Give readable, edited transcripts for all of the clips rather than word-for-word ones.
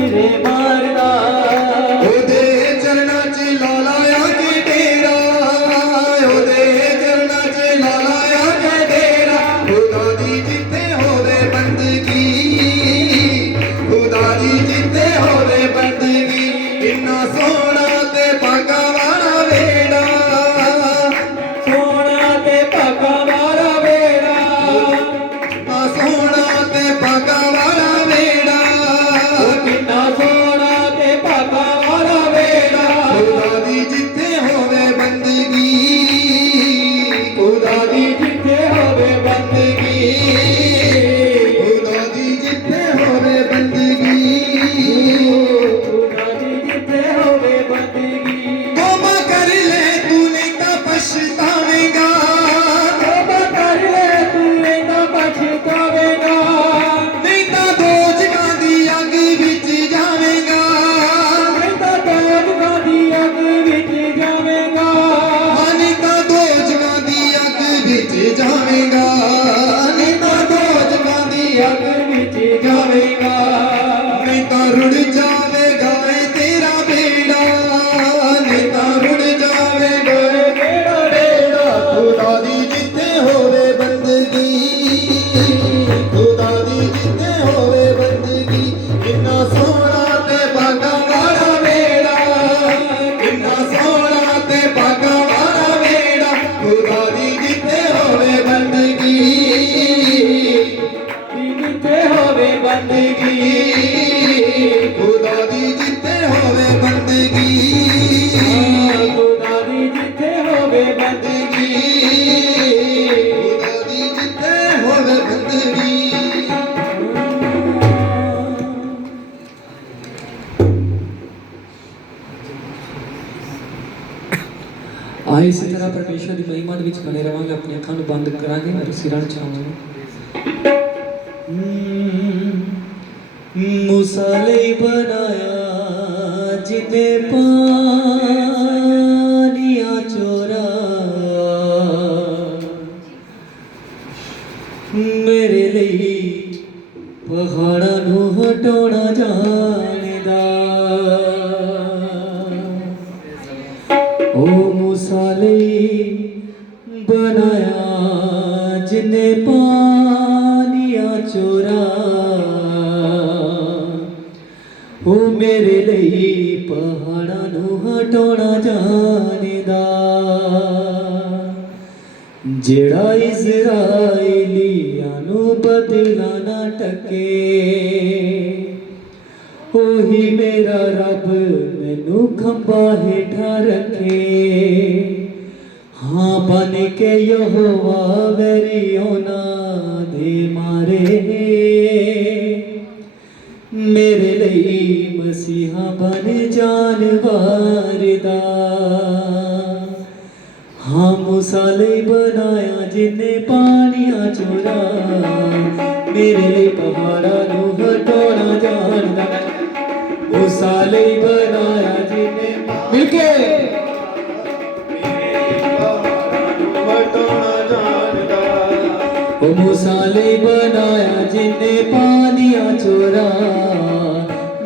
सिरे मारदा ओदे चरणां च ला लाया के डेरा ओदे चरणां च ला लाया के डेरा खुदा दी जिथे होवे बंदगी खुदा दी जिथे होवे बंदगी इन्ना सोहना ते भागा वाला वेड़ा सोना ते भागा वाला वेड़ा ना सोहना ते भागा वाला वेड़ा किन्ना सोना ते भागा वाला वेड़ा खुदा दी जिथे होवे बंदगी खुदा दी जिथे होवे बंदगी खुदा दी जिथे होवे बंदगी खुदा दी जिथे होवे बंदगी तौबा कर ले तू नहीं तो पछतावेगा तौबा कर ले तू नहीं तो पछतावेगा नहीं तो दोजखां दी अग विच जावेगा नहीं तो दोजखां दी अग विच जावेगा नहीं तो दोजखां दी अग विच जावेगा नहीं तो दोजखां दी अग विच जावेगा नहीं तो रुड़ जावेगा ए तेरा बेड़ा नहीं तो रुड़ जावेगा ए तेरा बेड़ा खुदा दी जिथे होवे बंदगी खुदा दी जिथे होवे बंदगी किन्ना सोहना ते भागा वाला वेड़ा किन्ना सोहना ते भागा वाला वेड़ा खुदा दी जिथे होवे बंदगी जिथे होवे बंदगी खुदा दी जिथे होवे बंदगी खुदा दी जिथे होवे बंदगी खुदा दी जिथे होवे बंदगी आए इसी तरह परमेश्वर की महिमा ਦੇ ਵਿੱਚ ਬਣੇ ਰਵਾਂਗੇ ਆਪਣੀ ਅੱਖਾਂ ਨੂੰ ਬੰਦ ਕਰਾਂਗੇ ਔਰ ਸਿਰਾਂ ਚਾਵਾਂਗੇ मूसा ਲਈ बनाया जिने पानिया चोरा मेरे ਲਈ ਪਹਾੜਾਂ ਨੂੰ ਹਟਾਉਣਾ ਜਾਣਦਾ ओ मूसा ਲਈ बनाया जिने पानिया चोरा ओ मेरे ਲਈ ਪਹਾੜਾਂ ਨੂੰ ਹਟਾਉਣਾ ਜਾਣਦਾ ਜਿਹੜਾ ਇਜ਼ਰਾਈਲੀਆਂ ਨੂੰ ਬਦਲਾ ਨਾ ਟਕੇ ਉਹੀ ਮੇਰਾ ਰੱਬ ਮੈਨੂੰ ਖੰਭਾ ਹੇਠਾਂ ਰੱਖੇ हाँ बन के यहोवा वेरी ਉਹਨਾਂ ਦੇ ਮਾਰੇ ਮੇਰੇ ਲਈ ਮਸੀਹਾ ਬਨ ਜਾਨ ਵਾਰਦਾ हाँ मूसा ਲਈ बनाया जिन्ने पानियां चोरा मेरे ਲਈ ਪਹਾੜਾਂ ਨੂੰ ਹਟਾਉਣਾ ਜਾਣਦਾ मूसा ਲਈ बनाया जिन्ने मिल के ओ मूसा ਲਈ बनाया जिन्ने पानियां चोरा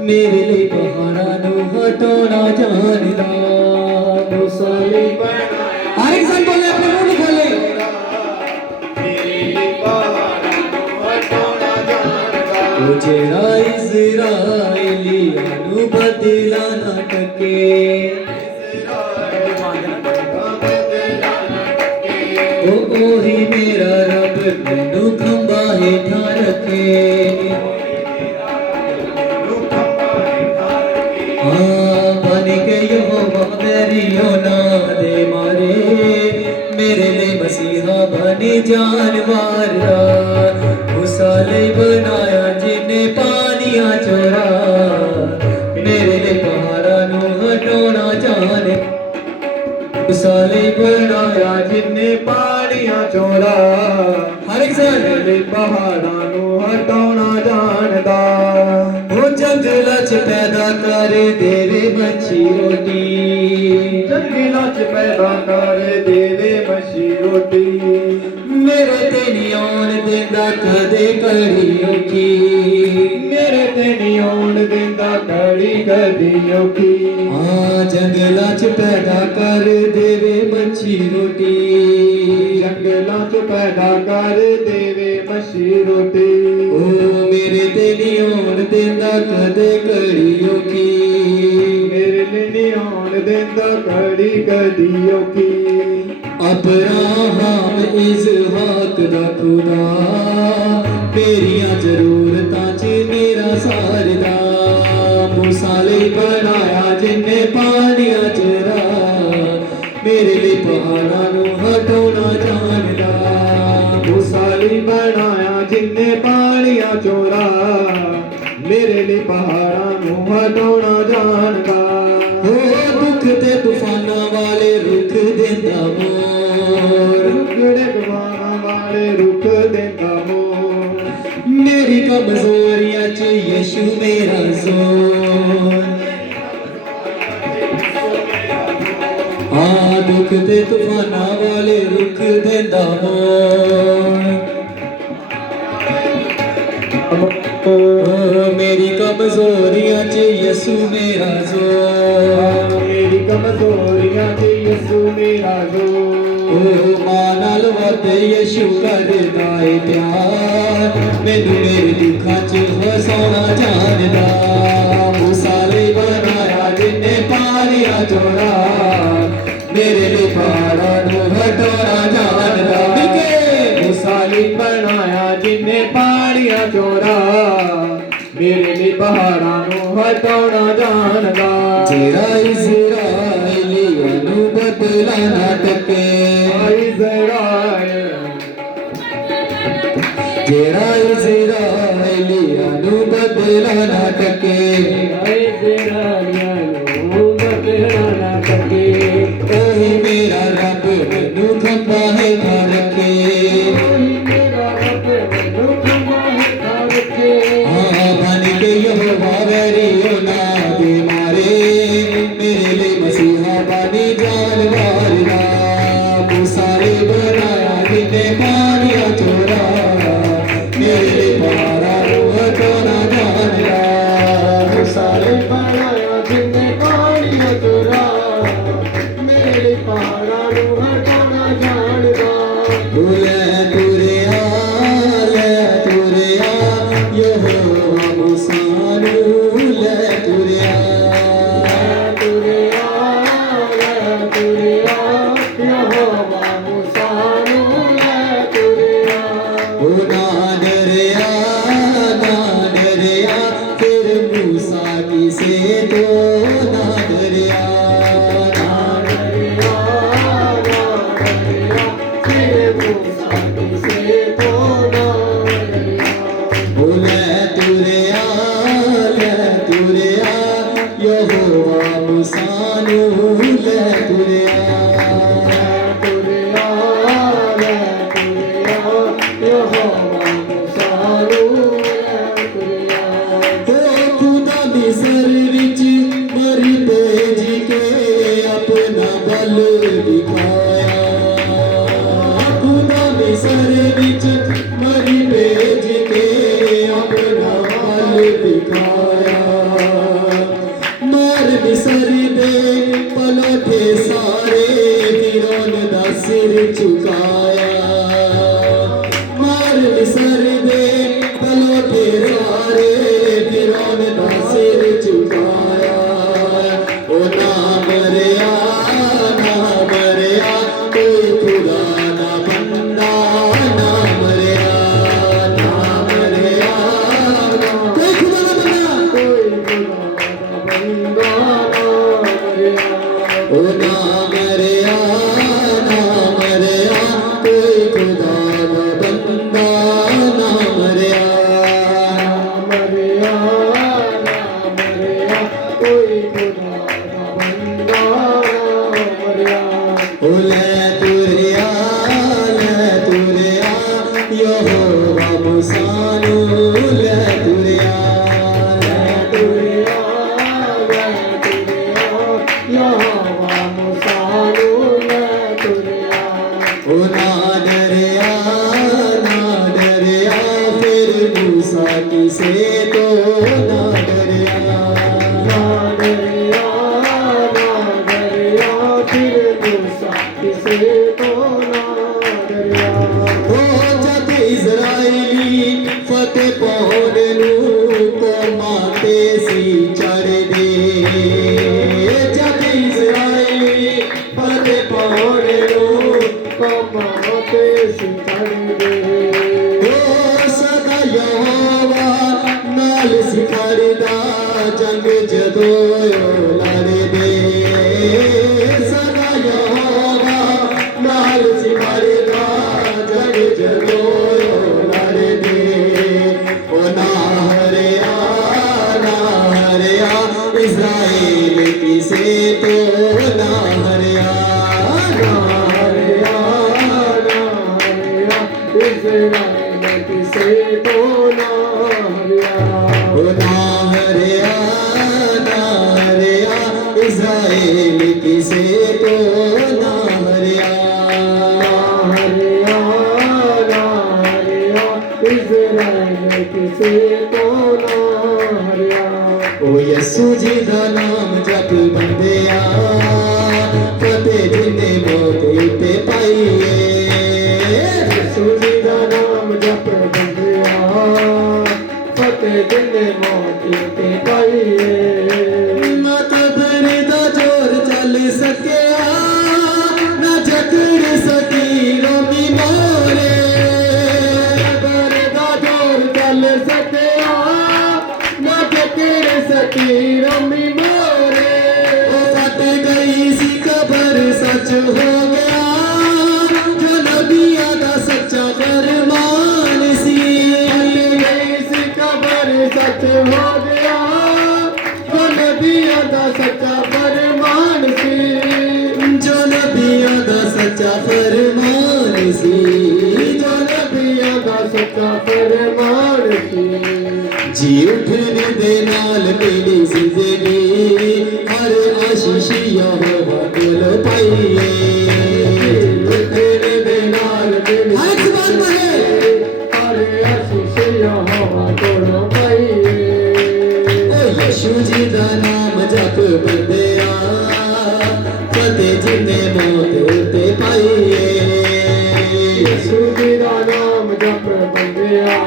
मेरे ਲਈ ਪਹਾੜਾਂ ਨੂੰ ਹਟਾਉਣਾ ਜਾਣਦਾ मूसा ਲਈ बनाया हर एक सन बोले अपने मुंह में खोले ओ जेड़ा इज़राइलियां नु बदला ना टके ओ ओही मेरा रब मैनू खंभा हेठां रखे हाँ बन के यहोवा मेरी औलाद दे मारे मेरे लिए मसीहा बनी जान वारा मूसा ਲਈ बनाया जिन्ने पानियां चोरा मेरे लिए पहाड़ां ਨੂੰ ਹਟਾਉਣਾ ਜਾਣੇ मूसा ਲਈ बनाया जिन्ने पानियां चोरा हर एक से पहाड़ां ਨੂੰ ਹਟਾਉਣਾ ਜਾਣਦਾ ਉਹ ਜੰਗਲਾਂ 'ਚ ਪੈਦਾ ਕਰ ਦੇਵੇ ਮੱਛੀ ਰੋਟੀ जंगलों च पैदा कर देवे मछी रोटी मेरे ते नहीं आउण देंदा कदे कड़ी औखी मेरे ते नहीं आउण देंदा कदी औखी जंगलां च पैदा कर देवे मच्छी रोटी जंगलां च पैदा कर देवे मच्छी रोटी ओ मेरे ते नी होण देंदा कदे घड़ी औखी मेरे लिए नहीं आन देंदा घड़ी कदी औखी अब्राहम इसहाक दा खुदा मेरियां जरूरतां च मेरा सारदा मूसा लई बनाया जिन्ने पानियां च राह मेरे लिए पहाड़ां नूं हटाउणा जानदा मूसा लई बनाया जिन्ने पानियां चोरा मेरे लिए पहाड़ां नूं हटाउणा जानदा ओ दुख ते तूफानां वाले रुख देंदा मोर रुखड़े तूफानां वाले रुख देंदा मोर मेरी कमजोरियां च यीशु मेरा जोर दुख ते तूफानां वाले रुख देंदा मोर मेरी कमजोरियां च यीशु मेरा जोर मेरी कमजोरियां च यीशु मेरा जोर मां नाल वध यीशु करदा ए प्यार मैनू मेरे दुखां च हसाउणा जानदा मूसा लई बनाया जिन्ने पानियां चोरा मेरे लिए पहाड़ां नूं हटाउणा जानदा मूसा लई बनाया जिन्ने पानियां चोरा मेरे लिए पहाड़ां नूं हटाउणा जानदा जेड़ा इज़राइलियां नूं बदला ना टके जेड़ा इज़राइलियां नूं बदला ना टके ओही मेरा रब मैनू खंबा हेठां रखे बन के यहोवा वैरी होना दे मारे मेरे लिए मसीहा बनी जान वारदा मूसा लई बनाया जिन्ने पानियां चोरा मेरे लिए पहाड़ां नूं हटाउणा जानदा मूसा लई बनाया जिन्ने पानियां चोरा मेरे पहाड़ां नूं हटाउणा जानदा ले तुरिया यहोवा मूसा नूं ले तुरिया यहोवा मूसा नूं ले तुरिया ओ ना डरिया फिर मूसा किसे तो ना डरिया ओ ले तुरिया यहोवा मूसा नूं ले तुरिया खुदा मिस्र विच मरी भेज के अपना बल दिखाया खुदा मिस्र विच मरी भेज के अपना बल दिखाया मार मिस्र दे पलटे सारे फिरौन दा सिर झुकाया मार मिस्र दे पलटे सारे फिरौन दा सिर झुकाया ओ ना मरिया कोई खुदा ना बंदा ना मरिया कोई खुदा ना बंदा ओ ना मरिया कोई खुदा ना बंदा ना मरिया कोई खुदा ना बंदा मरिया ओ ले तुरिया यहोवा मूसा नूं ले तुरिया यहोवा मूसा जंग जदों लड़दे सदा यहोवा नाल सिमरदा जंग जदों लड़दे ओ ना हरिया इस्राएल किसे तो ना हरिया इस्राएल किसे तो ना हरिया ओ ना हरिया इस्राएल किसे तो ना हरिया इस्राएल किसे तो ना हरिया ओ यीशु जी दा नाम जप बंदिया फतेह जिन्ने मौत ते पाईए यीशु जी दा नाम जप बंदिया फतेह जिन्ने मौत ते पाईए मत भरे दा जोर चल सकिया ना जकड़ सकी रोमी मोरे भरे दा जोर चल सकिया ना जकड़ सकी रोमी मोरे फट गई सी खबर सच हो गया जो नबिया दा सच्चा फरमान सी इस खबर सच हो गया जो नबिया दा सच्चा फरमान सी जो नबिया दा सच्चा फरमान सी जो नबिया दा सच्चा फरमान सी जी उठने दे नाल तेरी जिंदगी हर आशीष यहोवा कोल पाईए उठने दे नाल तेरी हर जुबान में हर आशीष यहोवा कोल पाईए ओ यीशु जी दा नाम जप बंदिया फतेह जिन्ने मौत ते पाईए यीशु जी दा नाम जप बंदिया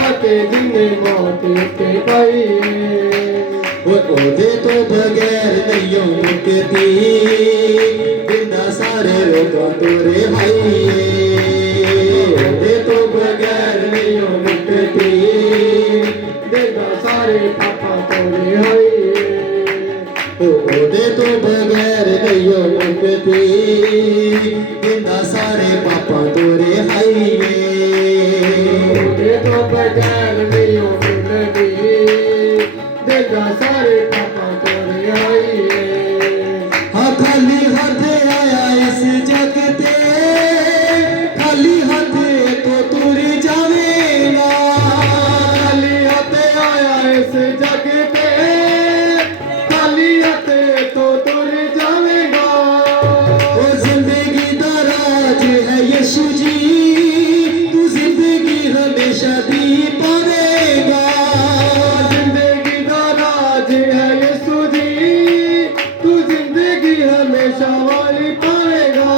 फतेह जिन्ने मौत ते पाईए ओदे तो बगैर नहीं मुक्ति बिंदा सारे रोगा तोरे हाईए ओदे तो बगैर नहीं मुक्ति देगा सारे पापा तोरे हाईए ओदे तो बगैर नहीं मुक्ति बिंदा सारे पापा तोरे हाईए ये तो बगैर नहीं मिलती देगा सारे पापा तोरे आईए हाँ खाली हाथ आया इस जग ते खाली हाथ तो तुरी जावेगा खाली हाथ आया इस जग पे खाली हाथ तो तुर जाएगा वो जिंदगी दा राज है यीशु जी तू जिंदगी हमेशा दी पावेगा जिंदगी का राज है यीशु जी तू जिंदगी हमेशा वाली पाएगा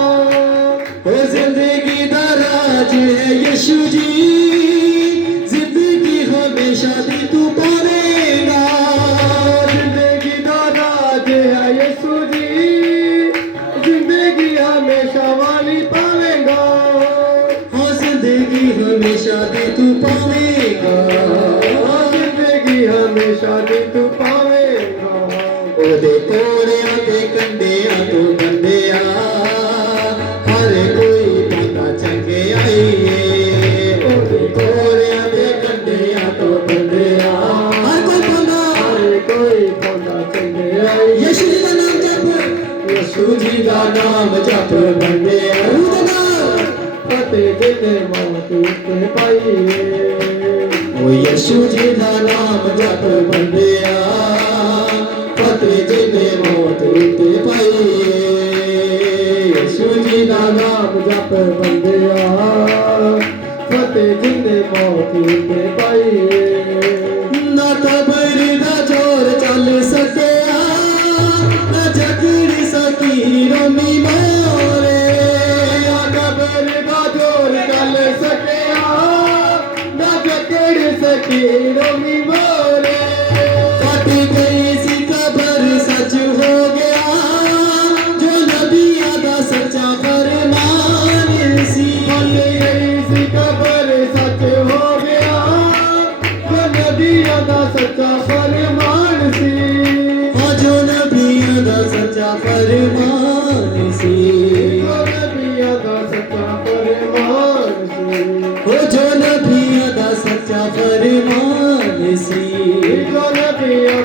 वो जिंदगी दा राज है यीशु जी जिंदगी हमेशा दी तू पावेगा जिंदगी का राज है यीशु जी जिंदगी हमेशा वाली पाएगा हाँ जिंदगी हमेशा दी तू पावेगा जिंदगी हमेशा दी तू पाएगा ओदे कोड़ियां ते कंडियां तो बंदिया हर कोई पांदा चंगे आईए ओदे कोड़ियां ते कंडियां तो बंदिया हर कोई पांदा हर कोई पांदा चंगे आई यीशु जी दा नाम जप यीशु जी दा नाम जप बंदिया फतेह जिन्ने मौत ते पाईए ओ यीशु जी दा नाम जप बंदिया फतेह जिन्ने मौत ते पाईए यीशु जी दा नाम जप बंदिया फतेह जिन्ने मौत ते पाईए ना कबर दा जोर चल सकिया ना जकड़ सकी रोमी मोरे ना कबर दा जोर चल सकिया ना जकड़ सकी रोमी मोरे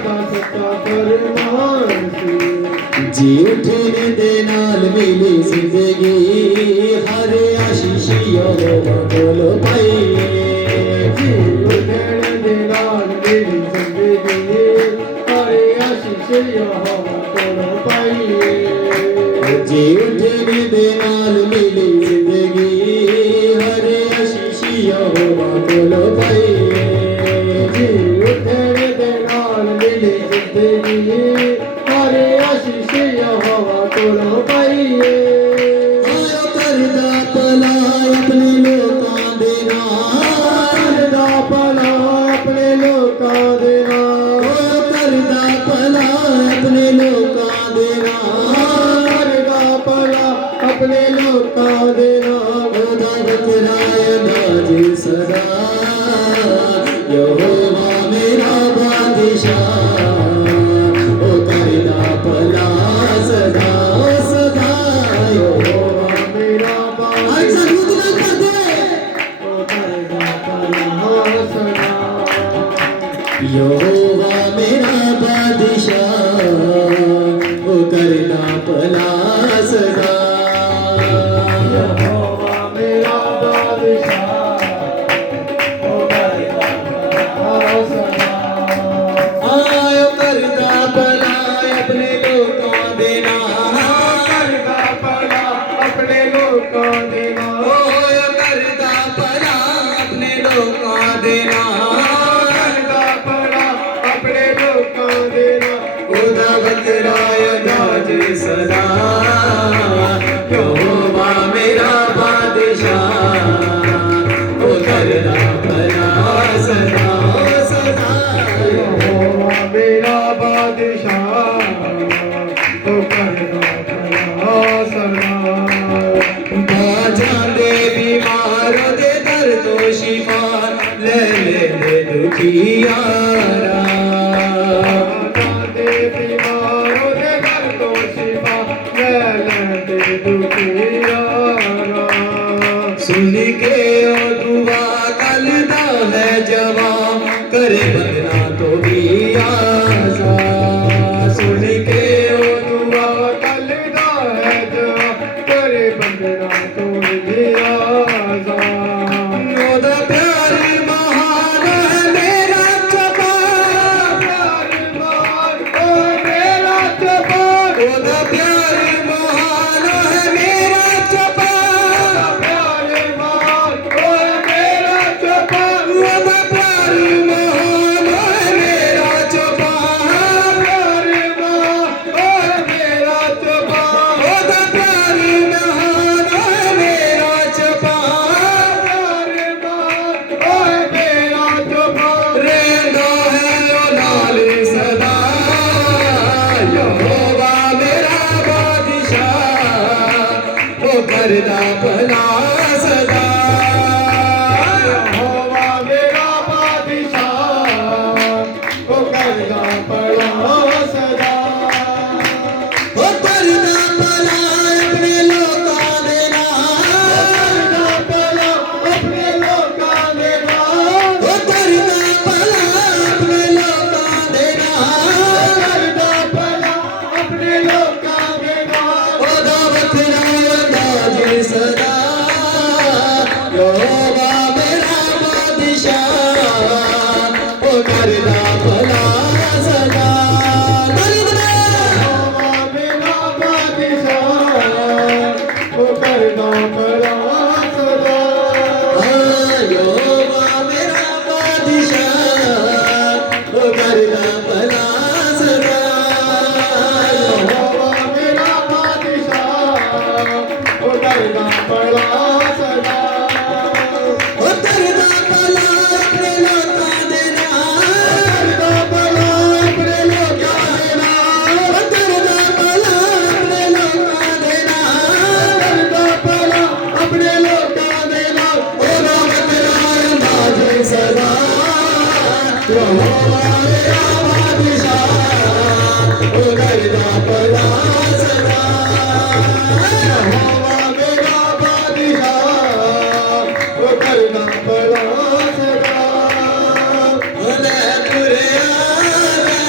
ਦਾ ਸੱਚਾ ਫਰਮਾਨ ਸੀ। ਜੀ ਉਠਣੇ ਦੇ ਨਾਲ ਮਿਲੀ ਜ਼ਿੰਦਗੀ ਹਰ ਆਸ਼ੀਸ਼ ਯਹੋਵਾ ਕੋਲੋਂ ਪਾਈਏ। ਜੀ ਉੱਠਣ ਦੇ ਨਾਲ ਮੇਰੀ ਜ਼ਿੰਦਗੀ ਹਰ ਆਸ਼ੀਸ਼ ਯਹੋਵਾ ਕੋਲੋਂ ਪਾਈਏ। ਜੀ ਉਠਣੇ ਦੇ ਨਾਲ ਮਿਲੀ ਜ਼ਿੰਦਗੀ ਹਰ ਆਸ਼ੀਸ਼ ਯਹੋਵਾ ਕੋਲੋਂ ਪਾਈਏ। ਜੀ ਉੱਠਣ ਦੇ ਨਾਲ ਮਿਲੀ ਜ਼ਿੰਦਗੀ ਹਰ ਆਸ਼ੀਸ਼ ਯਹੋਵਾ ਕੋਲੋਂ ਪਾਈਏ। ਆਇਆ ਕਰਦਾ ਭਲਾ ਆਪਣੇ ਲੋਕਾਂ ਦੇ ਨਾਲ, ਕਰਦਾ ਭਲਾ ਆਪਣੇ ਲੋਕਾਂ ਦੇ ਨਾਲ, ਆਇਆ ਕਰਦਾ ਭਲਾ ਆਪਣੇ ਲੋਕਾਂ ਦੇ ਨਾਲ, ਕਰਦਾ ਭਲਾ ਆਪਣੇ ਲੋਕਾਂ ਦੇ ਨਾਲ। ਉਹਦਾ ਬਤਰਾਏ ਬਾਜੀ ਸਦਾ ਯਹੋਵਾ ਮੇਰਾ ਬਾਦਸ਼ਾਹ, ਉਹ ਕਰਦਾ ਭਲਾ ਸਦਾ ਸਦਾ ਯਹੋਵਾ ਮੇਰਾ ਅੱਜ ਸਾਨੂੰ ਨਾ ਕਰਦੇ ਉਹ ਕਰਦਾ ਭਲਾ ਸਦਾ। ਯਹੋਵਾ ਮੇਰਾ ਬਾਦਸ਼ਾਹ, ਉਹ ਕਰਦਾ ਭਲਾ ਸਦਾ। ਯਹੋਵਾ ਮੇਰਾ ਬਾਦਸ਼ਾਹ ਉਹ ਕਰਦਾ ਭਲਾ ਸਦਾ। ਆਇਓ ਕਰਦਾ ਭਲਾ ਆਪਣੇ ਲੋਕਾਂ ਦੇ ਨਾਲ, ਕਰਦਾ ਭਲਾ ਆਪਣੇ ਲੋਕਾਂ ਦੇ ਨਾਲ, ਓਏ ਕਰਦਾ ਭਲਾ ਆਪਣੇ ਲੋਕਾਂ ਦੇ ਨਾਲ, ਕਰਦਾ ਭਲਾ ਆਪਣੇ ਲੋਕਾਂ ਦੇ ਨਾਲ। ਉਹਦਾ ਬਤਰਾਏ ਬਾਜੀ ਸਦਾ ਯਹੋਵਾ ਮੇਰਾ ਬਾਦਸ਼ਾਹ, ਉਹ ਕਰਦਾ ਭਲਾ ਸਦਾ ਸਦਾ। ਯਹੋਵਾ ਮੇਰਾ ਬਾਦਸ਼ਾਹ ਉਹ ਕਰਦਾ ਭਲਾ ਸਦਾ। ਬਾਜਾਂ ਦੇ ਬਿਮਾਰਾਂ ਦੇ ਦਰ ਤੋਂ ਸ਼ਿਫਾ ਲੈ ਲੈ ਦੁਖੀਆਰਾ। ਦੇ ਬਿਮਾਰੋਂ ਦੇ ਘਰ ਤੋਂ ਸ਼ਿਫਾ ਲੈ ਲੈਂਦੇ ਦੁਖੀਆਰਾ। ਸੁਣ ਕੇ ਉਹ ਦੁਆ ਕਰਦਾ ਹੈ ਜਵਾਨ, ਕਰੇ ਬੰਦਨਾ ਤੋਂ ਵੀ ਆਜ਼ਾਦ। ਸੁਣ ਕੇ ਉਹ ਦੁਆ ਕਰਦਾ ਹੈ ਜੋ ਕਰੇ ਬੰਦਨਾ ਤੋਂ ਵੀ ਆਜ਼ਾਦ। ਉਹਦਾ ਪਿਆਰ ਮਹਾਨ ਹੈ ਮੇਰਾ ਜਵਾਨ, ਪਿਆਰ ਮਾਰ ਓ ਮੇਰਾ ਜਵਾਨ, ਉਹਦਾ ਪਿਆਰ ਮਹਾਨ ਹੈ ਮੇਰਾ ਜਵਾਨ, ਪਿਆਰ ਮਾਰ ਓ ਮੇਰਾ ਜਵਾਨ, ਉਹਦਾ ਪਿਆਰ ਮਹਾਨ ਹੈ ਮੇਰਾ ਜਵਾਨ, ਪਿਆਰ ਮਾਰ ਓ ਮੇਰਾ ਜਵਾਨ, ਉਹਦਾ ਪਿਆਰ ਮਹਾਨ ਹੈ ਮੇਰਾ ਜਵਾਨ। ਪਿਆਰ ਮਾਰ ਓ ਮੇਰਾ ਜਵਾਨ। ਰਹਿੰਦਾ ਹੈ ਉਹ ਨਾਲ ਸਦਾ ਯਹੋਵਾ ਮੇਰਾ ਬਾਦਸ਼ਾਹ, ਉਹ ਕਰਦਾ ਭਲਾ ਸਦਾ। ਯਹੋਵਾ ਮੇਰਾ ਬਾਦਸ਼ਾਹ ਉਹ ਕਰਦਾ ਭਲਾ ਸਦਾ। ਉਹ ਕਰਦਾ ਭਲਾ ਆਪਣੇ ਲੋਕਾਂ ਦੇ ਨਾਲ, ਕਰਦਾ ਭਲਾ ਆਪਣੇ ਲੋਕਾਂ ਦੇ ਨਾਲ, ਉਹ ਕਰਦਾ ਭਲਾ ਆਪਣੇ ਲੋਕਾਂ ਦੇ ਨਾਲ, ਕਰਦਾ ਭਲਾ ਆਪਣੇ ਲੋਕਾਂ ਦੇ ਨਾਲ। ਉਹਦਾ ਵੱਖਰਾ ਅੰਦਾਜ਼ ਸਦਾ ਯਹੋਵਾ ਮੇਰਾ ਬਾਦਸ਼ਾਹ, ਉਹ ਕਰਦਾ ਭਲਾ ਸਦਾ। ਯਹੋਵਾ ਮੇਰਾ ਬਾਦਸ਼ਾਹ ਉਹ ਕਰਦਾ ਭਲਾ ਸਦਾ। ਯਹੋਵਾ ਮੇਰਾ ਬਾਦਸ਼ਾਹ, ਉਹ ਕਰਦਾ ਭਲਾ ਸਦਾ। ਯਹੋਵਾ ਮੇਰਾ ਬਾਦਸ਼ਾਹ ਉਹ ਕਰਦਾ ਭਲਾ ਸਦਾ। ਉਹ ਕਰਦਾ ਭਲਾ ਆਪਣੇ ਲੋਕਾਂ ਦੇ ਨਾਲ, ਕਰਦਾ ਭਲਾ ਆਪਣੇ ਲੋਕਾਂ ਦੇ ਨਾਲ, ਉਹ ਕਰਦਾ ਭਲਾ ਆਪਣੇ ਲੋਕਾਂ ਦੇ ਨਾਲ, ਕਰਦਾ ਭਲਾ ਆਪਣੇ ਲੋਕਾਂ ਦੇ ਨਾਲ। ਉਹਦਾ ਵੱਖਰਾ ਅੰਦਾਜ਼ ਸਦਾ ਯਹੋਵਾ ਮੇਰਾ ਬਾਦਸ਼ਾਹ, ਉਹ ਕਰਦਾ ਭਲਾ ਸਦਾ। ਯਹੋਵਾ ਮੇਰਾ ਬਾਦਸ਼ਾਹ ਉਹ ਕਰਦਾ ਭਲਾ ਸਦਾ। ਲੈ ਤੁਰਿਆ ਲੈ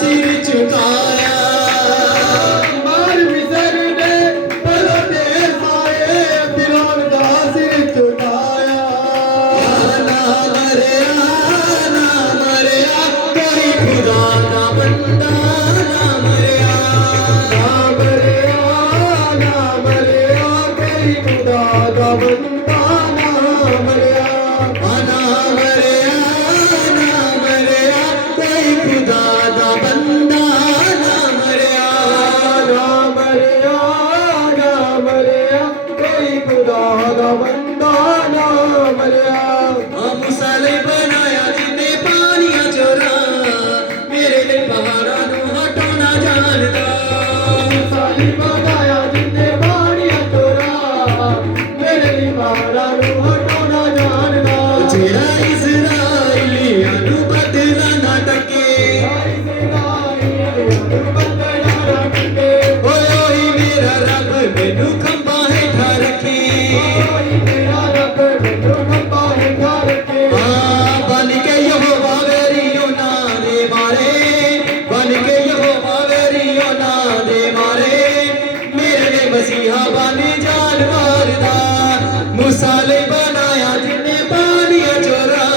सिर झुकाया मार मिसर ने बड़ो दे साए फिरौन दा सिर झुकाया ना मरिया कोई खुदा का बंदा ना मरिया कोई खुदा का बंदा ना मरिया कोई खुदा का बंदा ना मरिया कोई खुदा का बंदा ना मरिया मूसा ने बनाया जिन्ने पानियां चोरा मेरे लिए पहाड़ां नूं हटाना जानदा मूसा ने बनाया जिन्ने पानियां चोरा मेरे लिए पहाड़ां नूं हटाना जानदा जेड़ा इज़राइलियां नूं बदला ना टके ओए मेरा रब मैनू खंबा हेठा रखे बन के यहोवा वेरियो ना दे मारे बन के यहोवा वेरियो ना दे मारे मेरे मसीहा बने जानवर दा मूसा ने बनाया जिन्ने पानियां चोरा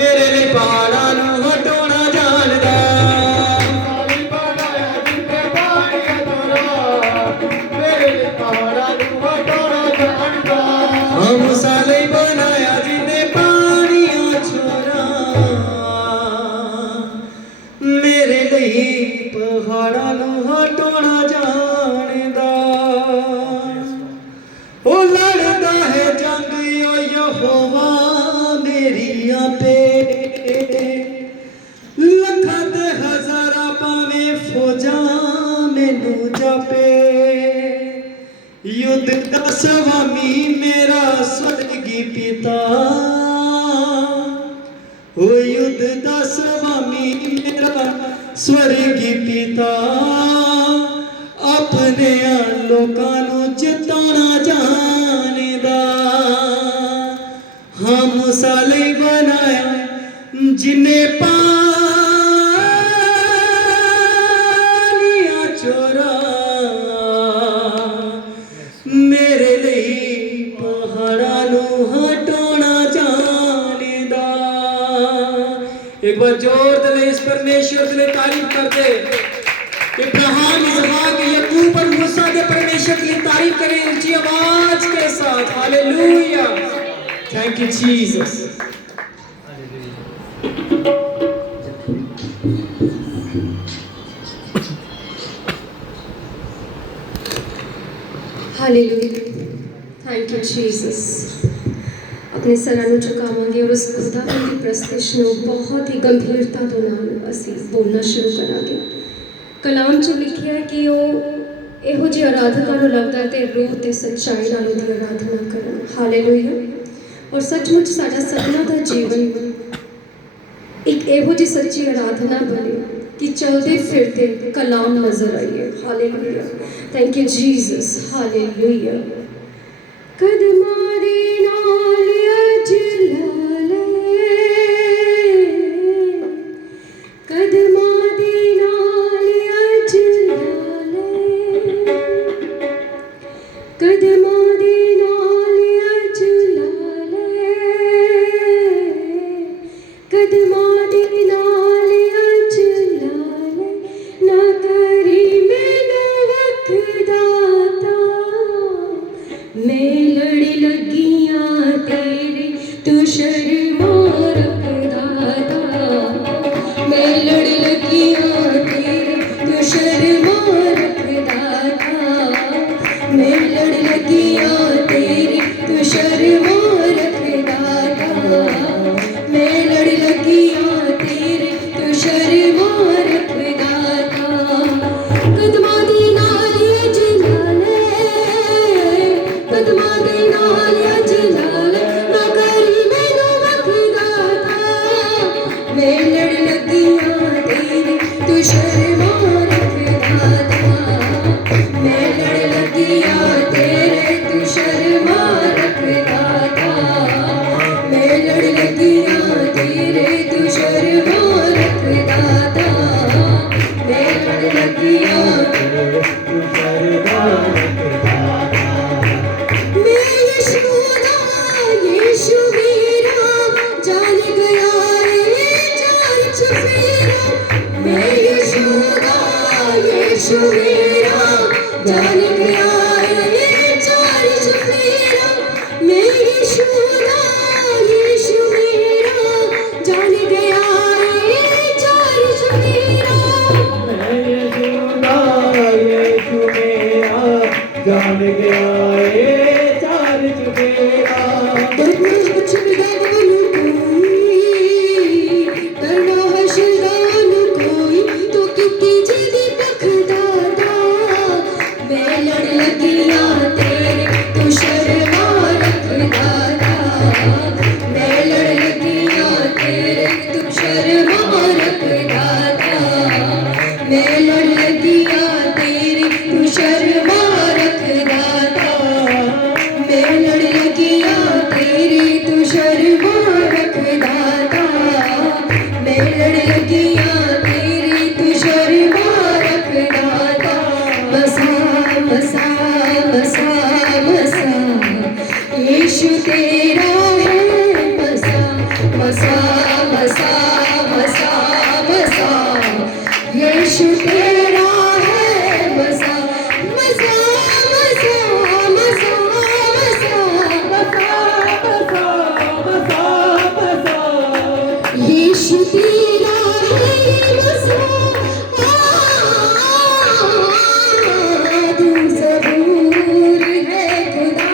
मेरे लिए पहाड़ां नूं हटाना जानदा मूसा ने बनाया जिन्ने पानियां छोरा मेरे लिए पहाड़ां नूं हटाना जानदा ओ लड़दा है जंग ओ यहोवा मेरिया पे लखां ते हज़ारां पावें फौजां मैनू जापे युद्ध का स्वामी मेरा स्वर्गी पिता ओ युद्ध का स्वामी मेरा स्वर्गी पिता अपने लोकां नूं जिताना जानदा हाँ मूसा ने बनाया जिन्ने पानियां चोरा मेरे लिए पहाड़ां नूं हटाना जानदा एक बार जोर दे इस परमेश्वर के लिए तारीफ कर दे इब्राहिम इसहाक याकूब और मूसा के परमेश्वर की तारीफ करें ऊंची आवाज के साथ hallelujah thank you Jesus hallelujah thank you Jesus अपने सरां ਨੂੰ ਝੁਕਾਵਾਂਗੇ और उस खुदावन ਦੀ ਪ੍ਰਸਤਿਸ਼ ਨੂੰ बहुत ही गंभीरता ਤੋਂ ਨਾਲ ਅਸੀਂ ਬੋਲਣਾ ਸ਼ੁਰੂ ਕਰਾਂਗੇ ਕਲਾਮ 'ਚ ਲਿਖਿਆ ਹੈ ਕਿ ਉਹ ਇਹੋ ਜਿਹੀ ਆਰਾਧਨਾ ਨੂੰ ਲੱਭਦਾ ਤੇ ਰੂਹ ਤੇ ਸੱਚਾਈ ਨਾਲ ਉਹਦੀ ਆਰਾਧਨਾ ਕਰਨ ਹਾਲੇਲੂਇਆ ਔਰ ਸੱਚਮੁੱਚ ਸਾਡਾ ਸਭਨਾਂ ਦਾ ਜੀਵਨ ਇੱਕ ਇਹੋ ਜਿਹੀ ਸੱਚੀ ਆਰਾਧਨਾ ਬਣੇ कि चलते फिरते कलाम नजर आइए hallelujah thank you Jesus hallelujah कदमां दे नाल अज ला ले कदमां दे नाल अज ला ले कदमां दे नाल अज ला ले कदमां दे नाल अज ना करी मैनू वखदाता मैं लड़ी लगियां तेरे तू शर्मा रखदाता मैं लड़ी लगियां तेरे तू शर्मा रखदाता मैं लड़ी लगियां तेरे तू शर्मा रखदाता मैं लड़ी लगियां तेरे तू शर्मा रखदाता कदमां दी नाल अज ला ले कदमां दी नाल अज ला ले ना करी मैनू वखदाता मैं लड़ लगियां तेरे तू शर्मा रखदाता मैं लड़ लगियां तेरे तू शर्मा रखदाता मैं लड़ लगियां तेरे तू शर्मा रखदाता मैं यीशु मेरा जान गया ये चार चुफेरा मैं यीशु मेरा जान गया ये चार चुफेरा मैं यीशु मेरा जान गया ये चार चुफेरा कुछ बिगाड़न कोई करना है शैतान कोई तो कितनी जल्दी पकड़ाता मैं लड़ लगिया तेरे तू शर्मा रखता था मैं लड़ लगिया तेरे तू शर्मा रखता था मैं लड़ लगिया तेरे तू शर्मा रखता था मैं लड़ लगिया तेरे तू शर्मा रखता था मैं लड़ लगिया तेरे तू शर्मा रखता था बसा बसा बसा बसा यीशु तेरा है बसा बसा बसा बसा बसा यीशु तेरा है बसा बसा बसा बसा बसा बसा यीशु तेरा है बसा तू ज़बूर है खुदा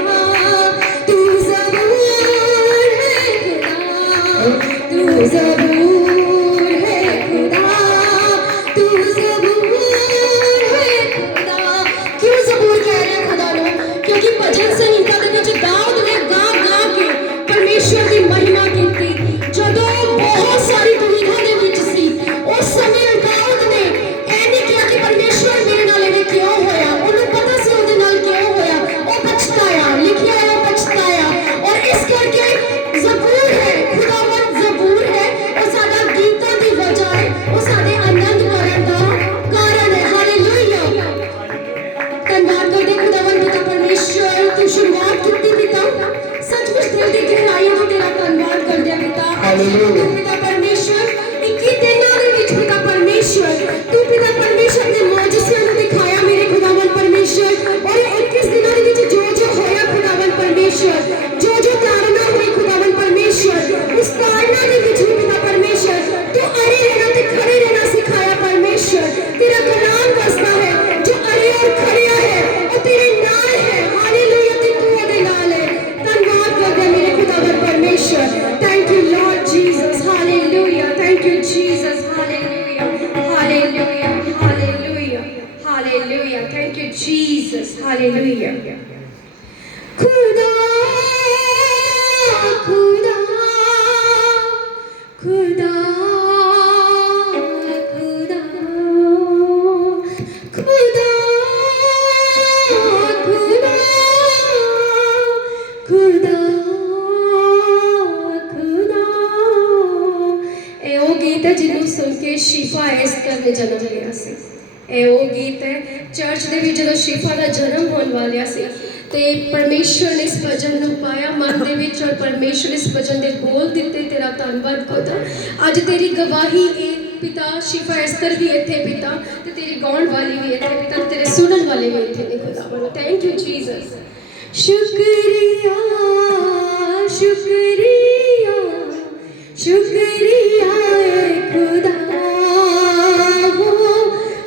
तू ज़बूर है खुदा तू ज़बूर है खुदा तू ज़बूर है खुदा क्यों ज़बूर कह रहे हैं खुदा लोग क्योंकि भजन संहिता ਦੇ ਵਿੱਚ दाऊद ने गा गा के परमेश्वर ਦੀ महिमा ਕੀਤੀ ਜਦੋਂ ਬਹੁਤ ਸਾਰੀ ਦੁविधा ਦੇ ਵਿੱਚ ਸੀ ਉਸ ਸਮੇਂ दाऊद ਨੇ ਇਹ ਨਹੀਂ ਕਿਹਾ ਕਿ परमेश्वर ਮੇਰੇ ਨਾਲ ਇਹ ਕਿਉਂ ਹੋਇਆ ਉਹਨੂੰ ਪਤਾ ਸੀ ਉਹਦੇ ਨਾਲ ਕਿਉਂ ਹੋਇਆ ਉਹ ਪਛਤਾਇਆ ਲਿਖਿਆ ਹੈ ਉਹ ਪਛਤਾਇਆ ਔਰ ਇਸ ਕਰਕੇ ਜ਼ਬੂਰ ਹੈ ਖੁਦਾਵੰਦ ਜ਼ਬੂਰ ਹੈ ਉਹ ਸਾਡਾ ਗੀਤਾਂ ਦੀ ਵਜ੍ਹਾ ਹੈ ਉਹ ਸਾਡੇ ਆਨੰਦ ਕਰਨ ਦਾ ਕਾਰਨ ਹੈ ਹਾਲੇਲੂਇਆ ਧੰਨਵਾਦ ਕਰਦੇ ਖੁਦਾਵੰਦ ਪਿਤਾ ਪਰਮੇਸ਼ਵਰ ਤੂੰ ਸ਼ੁਰੂਆਤ ਕੀਤੀ ਪਿਤਾ सचमुच दिल की गहराइयों में तेरा धन्यवाद करते हैं पिता हालेलुया। पिता परमेश्वर 21 दिनों ਦੇ ਵਿੱਚ पिता परमेश्वर तू पिता परमेश्वर ने मौजूसियां ਨੂੰ ਦਿਖਾਇਆ ਮੇਰੇ ਖੁਦਾਵੰਦ परमेश्वर और 21 ਦਿਨਾਂ ਦੇ ਵਿੱਚ जो जो ਹੋਇਆ ਖੁਦਾਵੰਦ परमेश्वर जो जो ਤਾੜਨਾ ਹੋਈ ਖੁਦਾਵੰਦ परमेश्वर उस ताड़ना ਦੇ ਵਿੱਚ भी पिता परमेश्वर तू अड़े रहना ते खड़े रहना सिखाया परमेश्वर तेरा कलाम बसता है जो अड़े और खड़े है वो तेरे नाल है हालेलुया ते तू ਉਹਦੇ ਨਾਲ है धन्यवाद करते हैं मेरे खुदावंद परमेश्वर thank you Lord Jesus hallelujah thank you Jesus hallelujah hallelujah hallelujah hallelujah thank you Jesus hallelujah खुदा खुदा खुदा खुदा खुदा खुदा खुदा खुदा ਇਹ ਉਹ ਗੀਤ ਹੈ ਜਿਹਨੂੰ ਸੁਣ ਕੇ ਸ਼ਿਫਾ ਐਸਤਰ ਨੇ ਜਨਮ ਲਿਆ ਸੀ ਇਹ ਉਹ ਗੀਤ ਹੈ ਚਰਚ ਦੇ ਵਿੱਚ ਜਦੋਂ ਸ਼ਿਫਾ ਦਾ ਜਨਮ ਹੋਣ ਵਾਲਿਆ ਸੀ ਤੇ ਪਰਮੇਸ਼ਵਰ ਨੇ ਇਸ ਭਜਨ ਨੂੰ ਪਾਇਆ ਮਨ ਦੇ ਵਿੱਚ ਔਰ ਪਰਮੇਸ਼ਵਰ ਇਸ ਭਜਨ ਦੇ ਬੋਲ ਦਿੱਤੇ ਤੇਰਾ ਧੰਨਵਾਦ ਖੁਦਾ ਅੱਜ ਤੇਰੀ ਗਵਾਹੀ ਇਹ ਪਿਤਾ ਸ਼ਿਫਾ ਐਸਤਰ ਵੀ ਇੱਥੇ ਪਿਤਾ ਤੇ ਤੇਰੀ ਗਾਉਣ ਵਾਲੀ ਵੀ ਇੱਥੇ ਪਿਤਾ ਤੇ ਤੇਰੇ ਸੁਣਨ ਵਾਲੇ ਵੀ ਇੱਥੇ ਨੇ ਖੁਦਾ ਥੈਂਕ ਯੂ ਜੀਸਸ शुक्रिया शुक्रिया शुक्रिया ए खुदा हो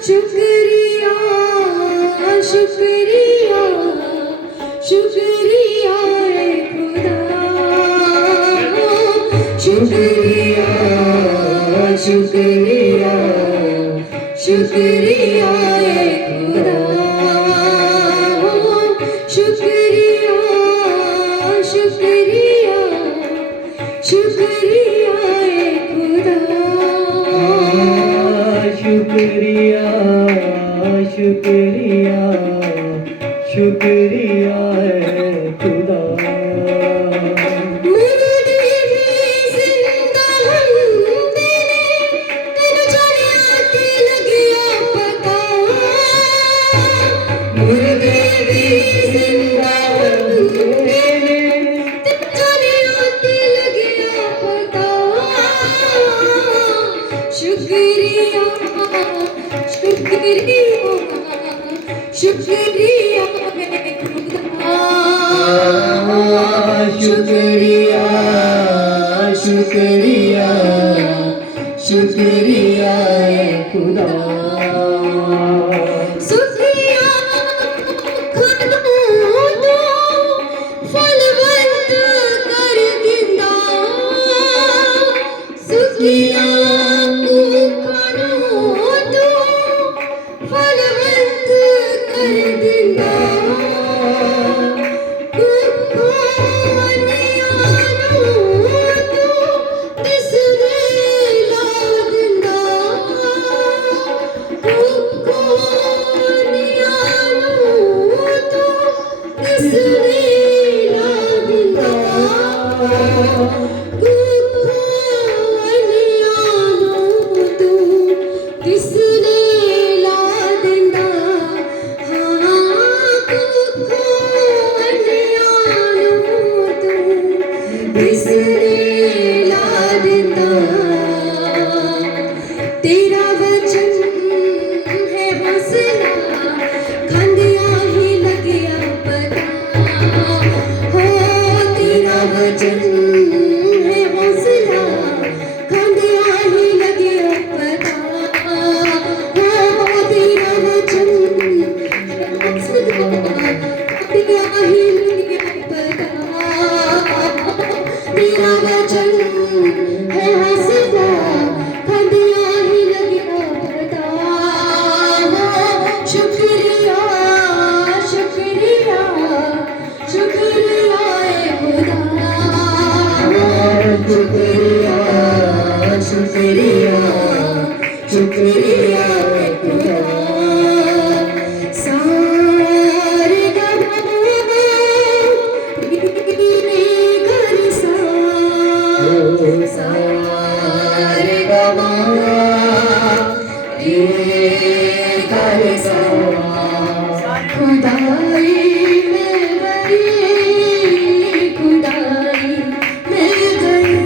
शुक्रिया शुक्रिया शुक्रिया ए खुदा हो शुक्रिया शुक्रिया शुक्रिया ए खुदा हो शुक्रिया शुक्रिया शुक्रिया ए खुदा शुक्रिया शुक्रिया शुक्रिया है खुदा मुर्दे भी जिंदा होंदे ने तेनु जानिया ते लगिया पता मुर्दे भी जिंदा होंदे ने तेनु जानिया ते लगिया पता शुक्रिया शुक्रिया शुक्रिया शुक्रिया शुक्रिया शुक्रिया शुक्रिया खुदा शुक्रिया खुदा दो फलवंत कर दिंदा शुक्रिया खुदा दो फलवंत कर दिंदा तेरा वचन है हौसला खंडिया ही लगिया पता हो तेरा वचन है हौसला खंडिया ही लगिया पता हो तेरा वचन है हौसला खंडिया ही लगिया पता तेरा वचन है हौसला खंडिया ही लगिया पता शुक्रिया शुक्रिया शुक्रिया खुदा शुक्रिया शुक्रिया शुक्रिया खुदा सारे गमा घर सारे गमा खुदाई मिल गई खुदाई मिल गई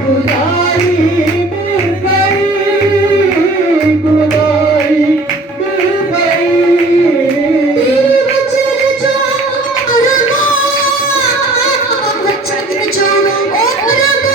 खुदाई मिल गई खुदाई मिल गई तेरे वचन जो अरमा वचन जो अरमा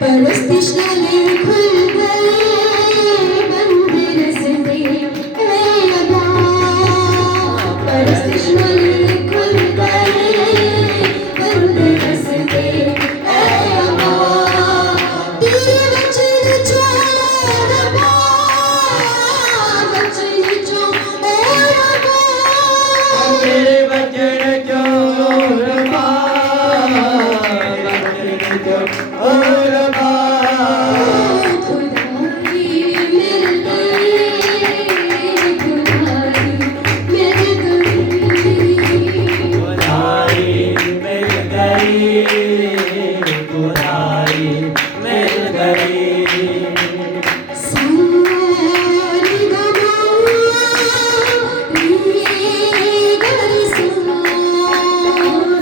परस्तिश नाले खुल गए बंद रस्ते ऐ अल्लाह परस्तिश नाले खुल गए बंद रस्ते ऐ अल्लाह तेरे वचन जो रब्बा वचन जो ओ रब्बा मेरे वचन जो रब्बा वचन जो ओ रब्बा खुदाई मिल गई खुदाई मिल गई खुदाई मिल गई खुदाई मिल गई सारी गवाह रे गरसा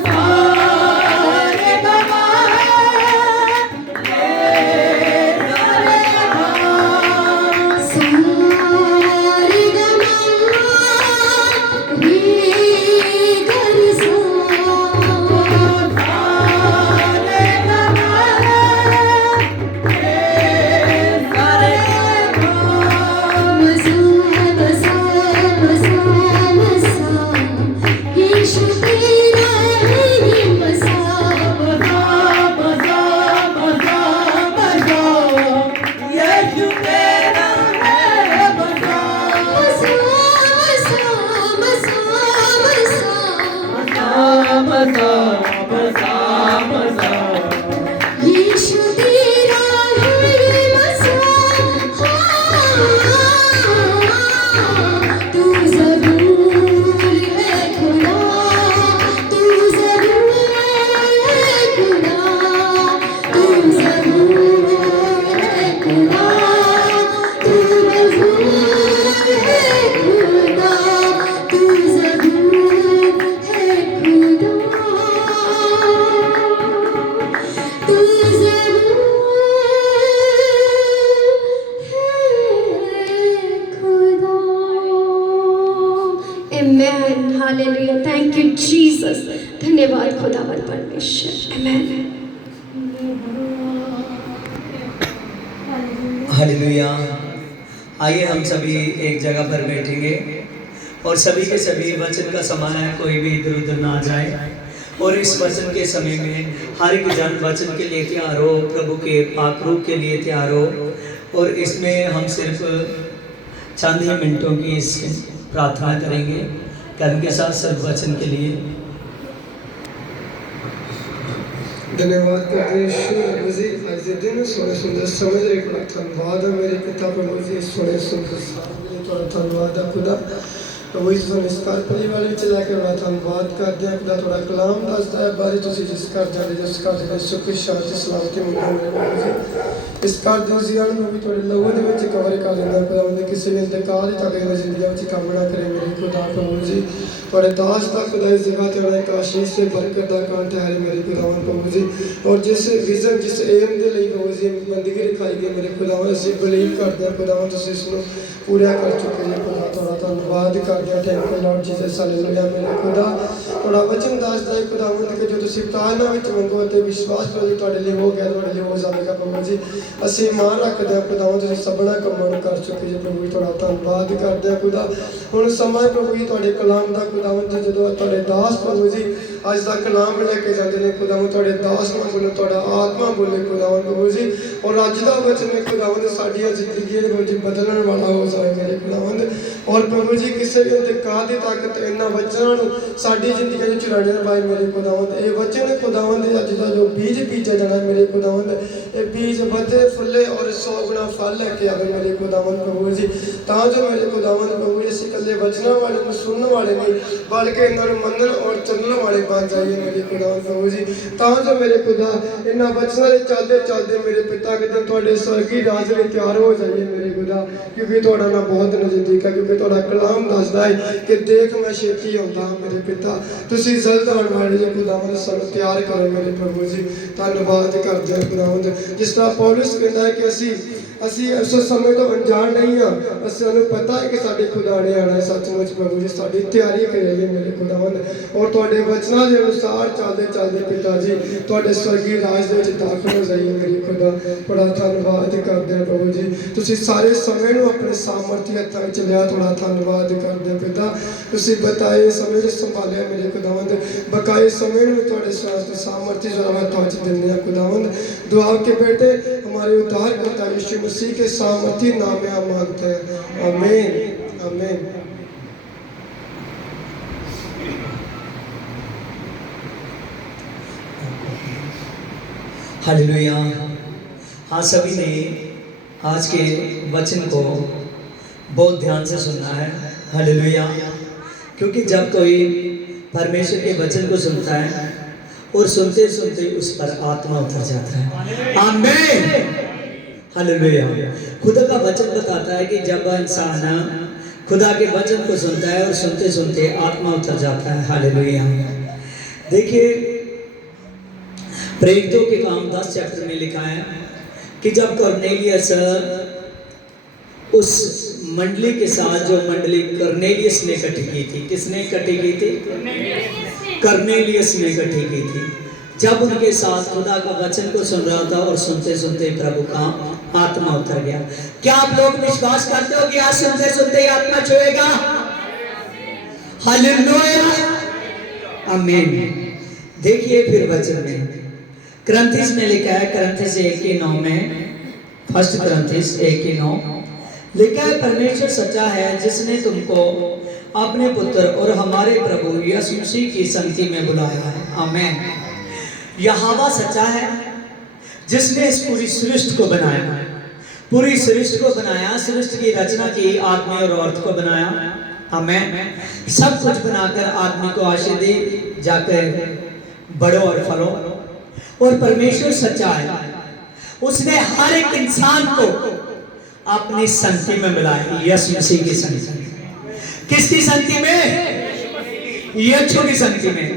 सारे गवाह सारी गवाह रे गरसा मसा मसा मसा मसा यीशु तेरा है ये मसा मसा मसा मसा मसा यीशु तेरा है ये मसा तू ज़रूर है खुदा तू ज़रूर है खुदा तू ज़रूर है खुदा तू ज़रूर है खुदा तू ज़रूर है खुदा तू Amen. Hallelujah. Thank you, Jesus. धन्यवाद खुदावन परमेश्वर. Amen. हालेलुया। आइए हम सभी एक जगह पर बैठेंगे और सभी के सभी वचन का समय है, कोई भी इधर उधर ना जाए। और इस वचन के समय में हर एक जन वचन के लिए तैयार हो, प्रभु के पाक रूप के लिए तैयार हो। और इसमें हम सिर्फ चंद ही मिनटों की इस प्रार्थना करेंगे कर्म के साथ सिर्फ वचन के लिए। धन्यवाद करते हैं यीशु प्रभु जी, आज के दिन सोने सुंदर समझ रहे बड़ा धन्यवाद है मेरे पिता प्रभु जी, सोने सुंदर सामने थोड़ा धन्यवाद है खुदा प्रभु जी। सोने इस कार परिवार में चला के बड़ा धन्यवाद करते हैं खुदा। थोड़ा कलाम दसदा है बारे तुसी जिस कर जाते जिस कर जाते सुख शांति सलामती मिलने मेरे प्रभु जी। इस कार दे जीवन में भी थोड़े लोगों के ਵਿੱਚ कवर कर लेना खुदा। उन्हें किसी भी इंतकाल ही तक इन जिंदगी में काम ना करे मेरे खुदा प्रभु जी। थोड़े दास तक खुदा इस जगह ते उन्हें आशीष से बरकत दा काम ठहरे मेरे खुदा प्रभु जी। और जिस विजन जिस एम दे लिए प्रभु जी बंदगी दिखाई गई मेरे खुदा ਅਸੀਂ ਬਲੀਵ ਕਰਦੇ ਹਾਂ खुदा ਤੁਸੀਂ ਇਸ ਨੂੰ पूरा कर चुके हैं खुदा। थोड़ा धन्यवाद करते हैं, thank you Lord Jesus hallelujah मेरे खुदा। थोड़ा वचन दसदा है खुदा कि जो ਤੁਸੀਂ प्रार्थना ਵਿੱਚ ਮੰਗੋ ਤੇ ਵਿਸ਼ਵਾਸ ਕਰੋ ਜੀ ਤੁਹਾਡੇ ਲਈ ਹੋ ਗਿਆ, ਤੁਹਾਡੇ ਲਈ ਹੋ ਜਾਵੇਗਾ ਪ੍ਰਭੂ ਜੀ। ਅਸੀਂ ਮਾਨ ਰੱਖਦੇ ਹਾਂ खुदा ਤੁਸੀਂ ਸਭਨਾ ਕੰਮਾਂ ਨੂੰ ਕਰ ਚੁੱਕੇ ਜੀ ਪ੍ਰਭੂ ਜੀ। ਥੋੜਾ ਧੰਨਵਾਦ ਕਰਦੇ ਹਾਂ खुदा। ਹੁਣ ਸਮਾਂ ਪ੍ਰਭੂ ਜੀ ਤੁਹਾਡੇ ਕਲਾਮ ਦਾ खुदा ਜੀ, ਜਦੋਂ ਤੁਹਾਡੇ ਦਾਸ ਪ੍ਰਭੂ ਜੀ ਅੱਜ ਦਾ ਕਲਾਮ ਲੈ ਕੇ ਜਾਂਦੇ ਨੇ खुदा ਤੁਹਾਡੇ ਦਾਸ ਨਾਲ ਬੋਲੇ, ਤੁਹਾਡਾ ਆਤਮਾ ਬੋਲੇ खुदा ਪ੍ਰਭੂ ਜੀ। ਔਰ ਅੱਜ ਦਾ ਵਚਨ ਨੇ खुदा ਸਾਡੀਆਂ ਜ਼ਿੰਦਗੀਆਂ ਦੇ ਵਿੱਚ ਬਦਲਣ ਵਾਲਾ ਹੋ ਜਾਏ ਮੇਰੇ खुदा। ਔਰ ਪ੍ਰਭੂ ਜੀ ਕਿਸੇ ਵੀ ਅੰਧਕਾਰ ਦੀ ਤਾਕਤ ਇਹਨਾਂ ਵਚਨਾਂ ਨੂੰ ਸਾਡੀ ਜ਼ਿੰਦਗੀ ਵਿੱਚ ਚੁਰਾਣੇ ਨਾ ਪਾਏ ਮੇਰੇ खुदा। ਇਹ ਵਚਨ खुदा ਅੱਜ ਦਾ ਜੋ ਬੀਜ ਬੀਜਿਆ ਜਾਣਾ ਮੇਰੇ खुदा, ਇਹ ਬੀਜ ਵਧੇ ਫੁੱਲੇ ਔਰ 100 ਗੁਣਾ ਫਲ ਲੈ ਕੇ ਆਵੇ ਮੇਰੇ खुदा ਪ੍ਰਭੂ ਜੀ। ਤਾਂ ਜੋ ਮੇਰੇ खुदा ਪ੍ਰਭੂ ਜੀ ਅਸੀਂ ਇਕੱਲੇ ਵਚਨਾਂ ਵਾਲੇ ਨੂੰ ਸੁਣਨ ਵਾਲੇ ਨਹੀਂ ਬਲਕਿ ਇਹਨਾਂ ਨੂੰ ਮੰਨਣ ਔਰ ਚੱਲਣ ਵਾਲੇ ਬਣ ਜਾਈਏ ਮੇਰੇ खुदा ਪ੍ਰਭੂ ਜੀ। ਤਾਂ ਜੋ ਮੇਰੇ खुदा ਇਹਨਾਂ ਵਚਨਾਂ ਦੇ ਚੱਲਦੇ ਚੱਲਦੇ ਮੇਰੇ ਪਿਤਾ ਕਿਤੇ ਤੁਹਾਡੇ ਸਵਰਗੀ ਰਾਜ ਵਿੱਚ ਤਿਆਰ ਹੋ ਜਾਈਏ ਮੇਰੇ खुदा। ਕਿਉਂਕਿ ਤੁਹਾਡਾ ਨਾਮ ਬਹੁਤ ਨਜ਼ਦੀਕ ਹੈ, ਕਿਉਂਕਿ ਤੁਹਾਡਾ ਕਲਾਮ ਦੱਸਦਾ ਹੈ ਕਿ ਦੇਖ ਮੈਂ ਛੇਤੀ ਆਉਂਦਾ ਮੇਰੇ ਪਿਤਾ। ਤੁਸੀਂ ਜਲਦ ਆਉਣ ਵਾਲੇ ਜੋ खुदा ਸਾਨੂੰ ਤਿਆਰ ਕਰੋ ਮੇਰੇ ਪ੍ਰਭੂ ਜੀ। ਧੰਨਵਾਦ ਕਰਦੇ ਹਾਂ खुदा। ਜਿਸ ਤਰ੍ਹਾਂ ਪੌਲੁਸ ਕਹਿੰਦਾ ਹੈ ਕਿ ਅਸੀਂ ਉਸ ਸਮੇਂ ਤੋਂ ਅਣਜਾਣ ਨਹੀਂ ਹਾਂ, ਸਾਨੂੰ ਪਤਾ ਹੈ ਕਿ ਸਾਡੇ खुदा ਨੇ ਆਉਣਾ ਹੈ। ਸੱਚਮੁੱਚ ਪ੍ਰਭੂ ਜੀ ਸਾਡੀ ਤਿਆਰੀ ਕਰਾਈਏ ਮੇਰੇ खुदा। ਔਰ ਤੁਹਾਡੇ ਵਚਨਾਂ ਉਹਨਾਂ ਦੇ ਅਨੁਸਾਰ ਚੱਲਦੇ ਚੱਲਦੇ ਪਿਤਾ ਜੀ ਤੁਹਾਡੇ ਸਵਰਗੀ ਰਾਜ ਦੇ ਵਿੱਚ ਦਾਖਲ ਹੋ ਜਾਈਏ ਮੇਰੇ ਖੁਦਾ। ਬੜਾ ਧੰਨਵਾਦ ਕਰਦੇ ਹਾਂ ਪ੍ਰਭੂ ਜੀ, ਤੁਸੀਂ ਸਾਰੇ ਸਮੇਂ ਨੂੰ ਆਪਣੇ ਸਾਮਰਥੀ ਹੱਥਾਂ ਵਿੱਚ ਲਿਆ। ਤੁਹਾਡਾ ਧੰਨਵਾਦ ਕਰਦੇ ਹਾਂ ਪਿਤਾ, ਤੁਸੀਂ ਬਤਾਏ ਸਮੇਂ ਨੂੰ ਸੰਭਾਲਿਆ ਮੇਰੇ ਖੁਦਾਵੰਦ। ਬਕਾਏ ਸਮੇਂ ਨੂੰ ਤੁਹਾਡੇ सामर्थ्य हथों में दिंदे हैं खुदावंद। दुआ के बेटे हमारे उद्धारकर्ता यीशु मसीह के सामर्थ्य नाम में हम मांगते हैं, आमीन आमीन। हालेलुया। हाँ, सभी ने आज के वचन को बहुत ध्यान से सुनना है। हालेलुया। क्योंकि जब कोई परमेश्वर के वचन को सुनता है और सुनते सुनते उस पर आत्मा उतर जाता है। आमीन। हालेलुया। खुदा का वचन बताता है कि जब इंसान खुदा के वचन को सुनता है और सुनते सुनते आत्मा उतर जाता है। हालेलुया। देखिए, प्रेरितों के काम 10 चैप्टर में लिखा है कि जब कुरनेलियस उस मंडली के साथ, जो मंडली कुरनेलियस ने इकट्ठी की थी, किसने इकट्ठी की थी? कुरनेलियस ने इकट्ठी की थी। जब उनके साथ खुदा का वचन को सुन रहा था और सुनते सुनते प्रभु का आत्मा उतर गया। क्या आप लोग विश्वास करते हो कि आज सुनते सुनते आत्मा छुएगा? हालेलुया। आमीन। देखिए फिर वचन में कुरिन्थियों में लिखा है, कुरिन्थियों 1:9 में, 1 कुरिन्थियों 1:9 लिखा है, परमेश्वर सच्चा है जिसने तुमको अपने पुत्र और हमारे प्रभु यीशु मसीह की संगति में बुलाया है। आमीन। यहोवा सच्चा है जिसने इस पूरी सृष्टि को बनाया, पूरी सृष्टि को बनाया, सृष्टि की रचना की, आदमी और औरत को बनाया। आमीन। सब कुछ बनाकर आदमी को आशीष दे, जाकर बढ़ो और फलो। और परमेश्वर सच्चा है, उसने हर एक इंसान को अपनी संगति में मिलाया। यीशु मसीह की संगति में। किसकी संगति में? यीशु की संगति में।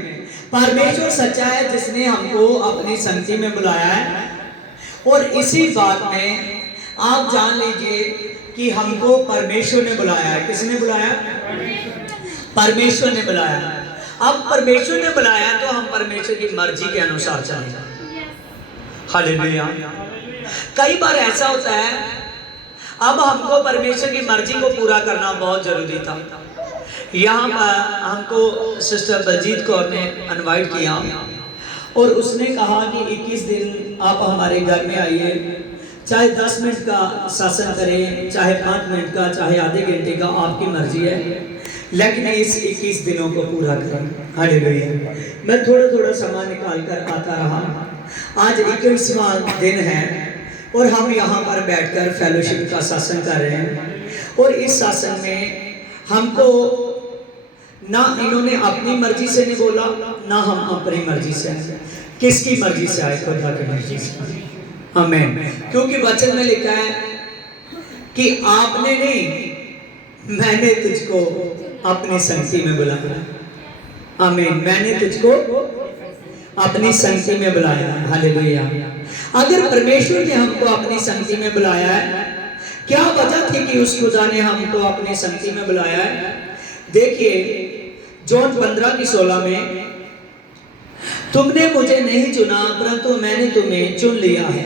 परमेश्वर सच्चा है जिसने हमको अपनी संगति में बुलाया है। और इसी बात में आप जान लीजिए कि हमको परमेश्वर ने बुलाया है। किसने बुलाया? परमेश्वर ने बुलाया। अब परमेश्वर ने बुलाया तो हम परमेश्वर की मर्जी के अनुसार चलेंगे। हालेलुया। कई बार ऐसा होता है, अब हमको परमेश्वर की मर्जी को पूरा करना बहुत जरूरी था। यहाँ पर हमको सिस्टर बलजीत कौर ने इनवाइट किया और उसने कहा कि 21 दिन आप हमारे घर में आइए, चाहे 10 मिनट का सत्संग करें, चाहे 5 मिनट का, चाहे आधे घंटे का, आपकी मर्जी है, लेकिन इस 21 दिनों को पूरा करें। हालेलुया। मैं थोड़ा थोड़ा समय निकाल कर आता रहा। आज 21वां दिन है और हम यहाँ पर बैठकर फेलोशिप का सत्संग कर रहे हैं। और इस सत्संग में हमको ना इन्होंने अपनी मर्जी से नहीं बोला, ना हम अपनी मर्जी से आए। किसकी मर्जी से आए? खुदा की मर्जी से। आमीन। क्योंकि वचन में लिखा है कि आपने नहीं, मैंने तुझको अपनी संगति में बुलाया। आमीन। मैंने तुझको अपनी संगति में बुलाया। हालेलुया। अगर परमेश्वर ने हमको अपनी संगति में बुलाया है, क्या वजह थी कि उस खुदा ने हमको अपनी संगति में बुलाया है? देखिए, जॉन 15:16 में, तुमने मुझे नहीं चुना परंतु मैंने तुम्हें चुन लिया है।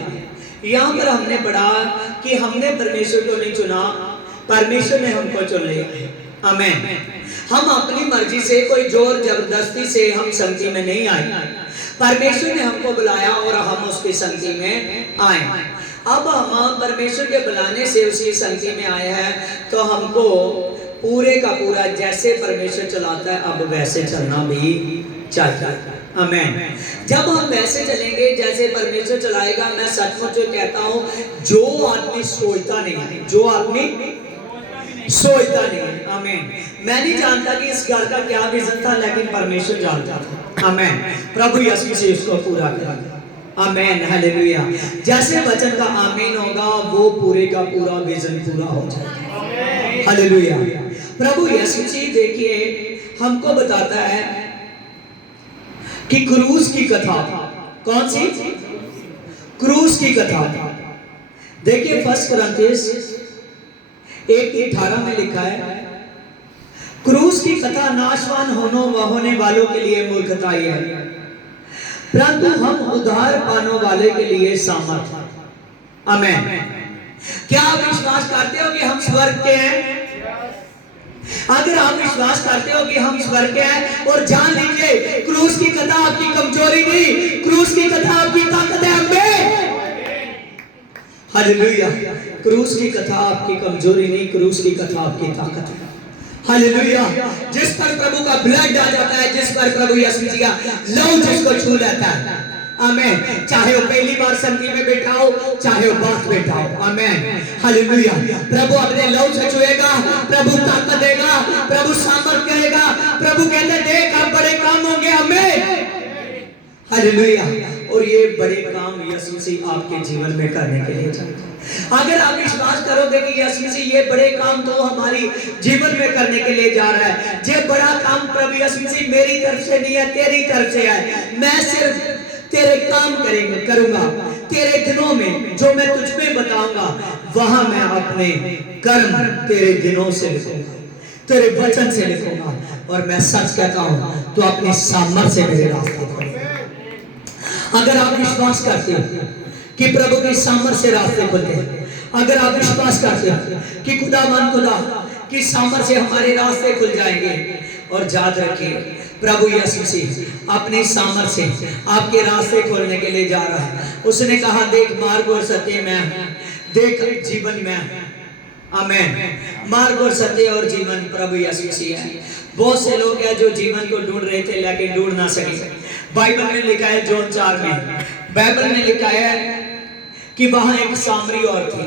यहाँ पर हमने पढ़ा कि हमने परमेश्वर को नहीं चुना, परमेश्वर ने हमको चुन लिया है। आमीन। हम अपनी मर्जी से, कोई जोर जबरदस्ती से हम संगति में नहीं आए। परमेश्वर ने हमको बुलाया और हम उसकी संगति में आए। अब हम परमेश्वर के बुलाने से उसकी संगति में आए हैं, तो हमको पूरे का पूरा जैसे परमेश्वर चलाता है अब वैसे चलना भी चाहिए। आमीन। जब हम वैसे चलेंगे जैसे परमेश्वर चलाएगा, मैं सचमुच कहता हूँ, जो आदमी सोचता नहीं है, जो आदमी सोचता नहीं है। आमीन। मैं नहीं जानता कि इस घर का क्या विजन था, लेकिन परमेश्वर जानता था। आमीन। प्रभु यीशु से इसको पूरा करेगा। आमीन। हालेलुया। जैसे वचन का आमीन होगा, वो पूरे का पूरा विजन पूरा हो जाएगा। हालेलुया। प्रभु यीशु जी देखिए हमको बताता है कि क्रूस की कथा, कौन सी? क्रूस की कथा। देखिए 1 कुरिन्थियों 1:18 में लिखा है, क्रूस की कथा नाशवान होने वालों के लिए मूर्खता है, परंतु हम उद्धार पाने वाले के लिए सामर्थ। आमीन। क्या आप विश्वास करते हो कि हम स्वर्ग के हैं? अगर आप विश्वास करते हो कि हम स्वर्ग के हैं, और जान लीजिए क्रूस की कथा आपकी कमजोरी नहीं, क्रूस की कथा आपकी ताकत है। आमीन। हालेलुया। क्रूस की कथा आपकी कमजोरी नहीं, क्रूस की कथा आपकी ताकत है। हालेलुया। जिस पर प्रभु का ब्लड आ जाता है, जिस पर प्रभु यीशु मसीह का लहू जिसको छू लेता है, आमीन। चाहे वो पहली बार संगति में बैठा हो, चाहे वो बात बैठा हो, आमीन। हालेलुया। प्रभु अपने लहू से छुएगा, प्रभु ताकत देगा, प्रभु सामर्थ करेगा। प्रभु कहते देख अब बड़े काम होंगे। आमीन। हालेलुया। और ये बड़े काम यीशु मसीह आपके जीवन में करने के लिए चाहता है। अगर आप विश्वास करोगे कि यीशु मसीह ये बड़े काम तो हमारी जीवन में करने के लिए जा रहा है, ये बड़ा काम प्रभु यीशु मसीह मेरी तरफ से नहीं है, तेरी तरफ से है। मैं सिर्फ तेरे काम करूंगा, तेरे दिनों में जो मैं तुझ में बताऊंगा, वहां मैं अपने कर्म तेरे दिनों से लिखूंगा, तेरे वचन से लिखूंगा। और मैं सच कहता हूं, तो अपनी सामर्थ से मेरे रास्ते खोलेगा। अगर आप विश्वास करते हो कि प्रभु की सामर्थ से रास्ते खुलते हैं, अगर आप विश्वास करते हो कि खुदा की सामर्थ से हमारे रास्ते खुल जाएंगे, और याद रखिए प्रभु यीशु मसीह अपनी सामर्थ से आपके रास्ते खोलने के लिए जा रहा है। उसने कहा देख मार्ग और सत्य मैं हूं, देख जीवन मैं हूं। आमीन। मार्ग और सत्य और जीवन प्रभु यीशु मसीह है। बहुत से लोग हैं जो जीवन को ढूंढ रहे थे लेकिन ढूंढ ना सके। बाइबल में लिखा है, जॉन 4 में बाइबल में लिखा है कि वहां एक सामरी औरत थी,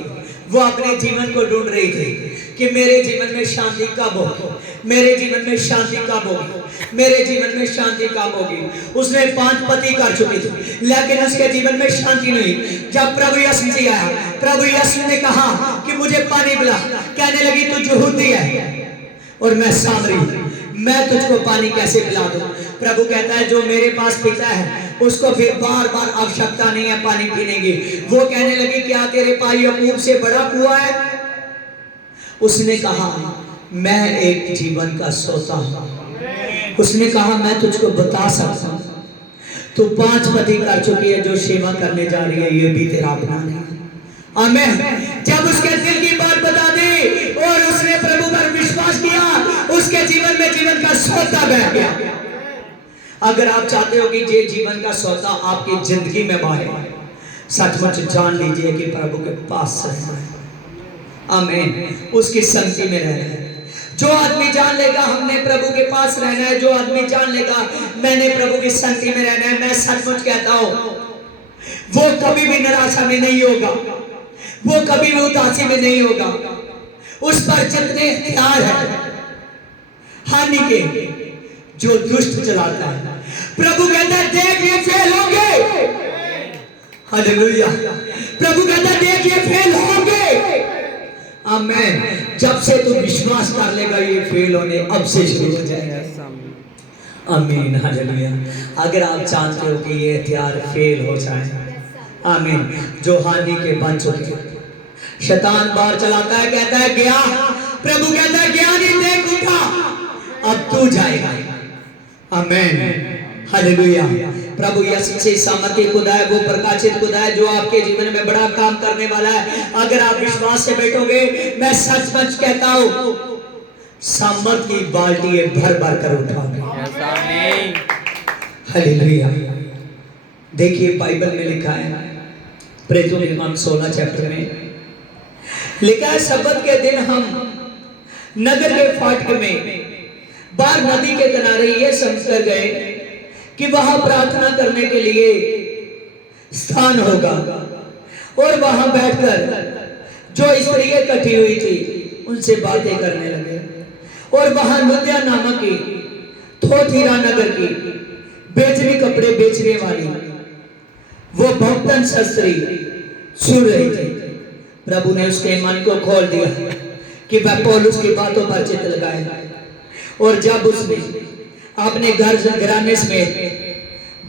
वो अपने जीवन को ढूंढ रही थी कि मेरे जीवन में शांति कब होगी, मेरे जीवन में शांति कब होगी, मेरे जीवन में शांति कब होगी। उसने 5 पति कर चुकी थी लेकिन उसके जीवन में शांति नहीं। जब प्रभु यीशु मसीह आया, प्रभु यीशु ने कहा कि मुझे पानी पिला। कहने लगी तू यहूदी है और मैं सामरी, मैं तुझको पानी कैसे पिला दूं? प्रभु कहता है जो मेरे पास पीता है उसको फिर बार बार आवश्यकता नहीं है पानी पीने की। वो कहने लगी क्या तेरे पास याकूब से बड़ा कुआं है? उसने कहा मैं एक जीवन का सोता हूं। उसने कहा मैं तुझको बता सकता हूं, तू 5 पति कर चुकी है, जो सेवा करने जा रही है ये भी तेरा अपना नहीं। आमीन। जब उसके दिल की बात बता दी और उसने प्रभु पर विश्वास किया, उसके जीवन में जीवन का सोता बह गया। अगर आप चाहते हो कि ये जीवन का सोता आपकी जिंदगी में बहे, सचमुच जान लीजिए कि प्रभु के पास रहना है। आमीन। उसकी संगति में रहना है। जो आदमी जान लेगा हमने प्रभु के पास रहना है, जो आदमी जान लेगा मैंने प्रभु की संगति में रहना है, मैं सचमुच कहता हूं वो कभी भी निराशा में नहीं होगा, वो कभी भी उदासी में नहीं होगा। उस पर जितने हथियार है हानि के जो दुष्ट चलाता है, प्रभु कहता है देख ये फेल होंगे। हालेलुया। प्रभु कहता है देख ये फेल होंगे। आमीन। जब से तू विश्वास कर लेगा ये फेल होने अब से शुरू हो जाएगा। आमीन। हालेलुया। अगर आप चाहते हो कि ये हथियार फेल हो जाए, आमीन, जो हानि के बन चुके हैं, शैतान बाहर चलाता है, कहता है गया, प्रभु कहता है गया नहीं, देख उठा अब तू जाएगा। आमीन। हालेलुया। प्रभु यीशु मसीह सामर्थ्य खुदा है, वो प्रकाशित खुदा है जो आपके जीवन में बड़ा काम करने वाला है। अगर आप विश्वास से बैठोगे, मैं सच कहता हूं सामर्थ की बाल्टी भर भर कर उठाओगे। हालेलुया। देखिए बाइबल में लिखा है, प्रेरितों के काम 16 चैप्टर में लिखा है, सब्बत के दिन हम नगर के फाटक में बाहर नदी के किनारे ये समझ कर गए कि वहां प्रार्थना करने के लिए स्थान होगा, और वहां बैठकर जो स्त्रियां इकट्ठी हुई थी उनसे बातें करने लगे। और वहां लुद्या नामक की थोथीरा नगर की बेचने कपड़े बेचने वाली वो भक्तन शास्त्री सुन रही थी। प्रभु ने उसके मन को खोल दिया कि वह पौलुस की बातों पर चित्त लगाए। और जब उसने अपने घराने में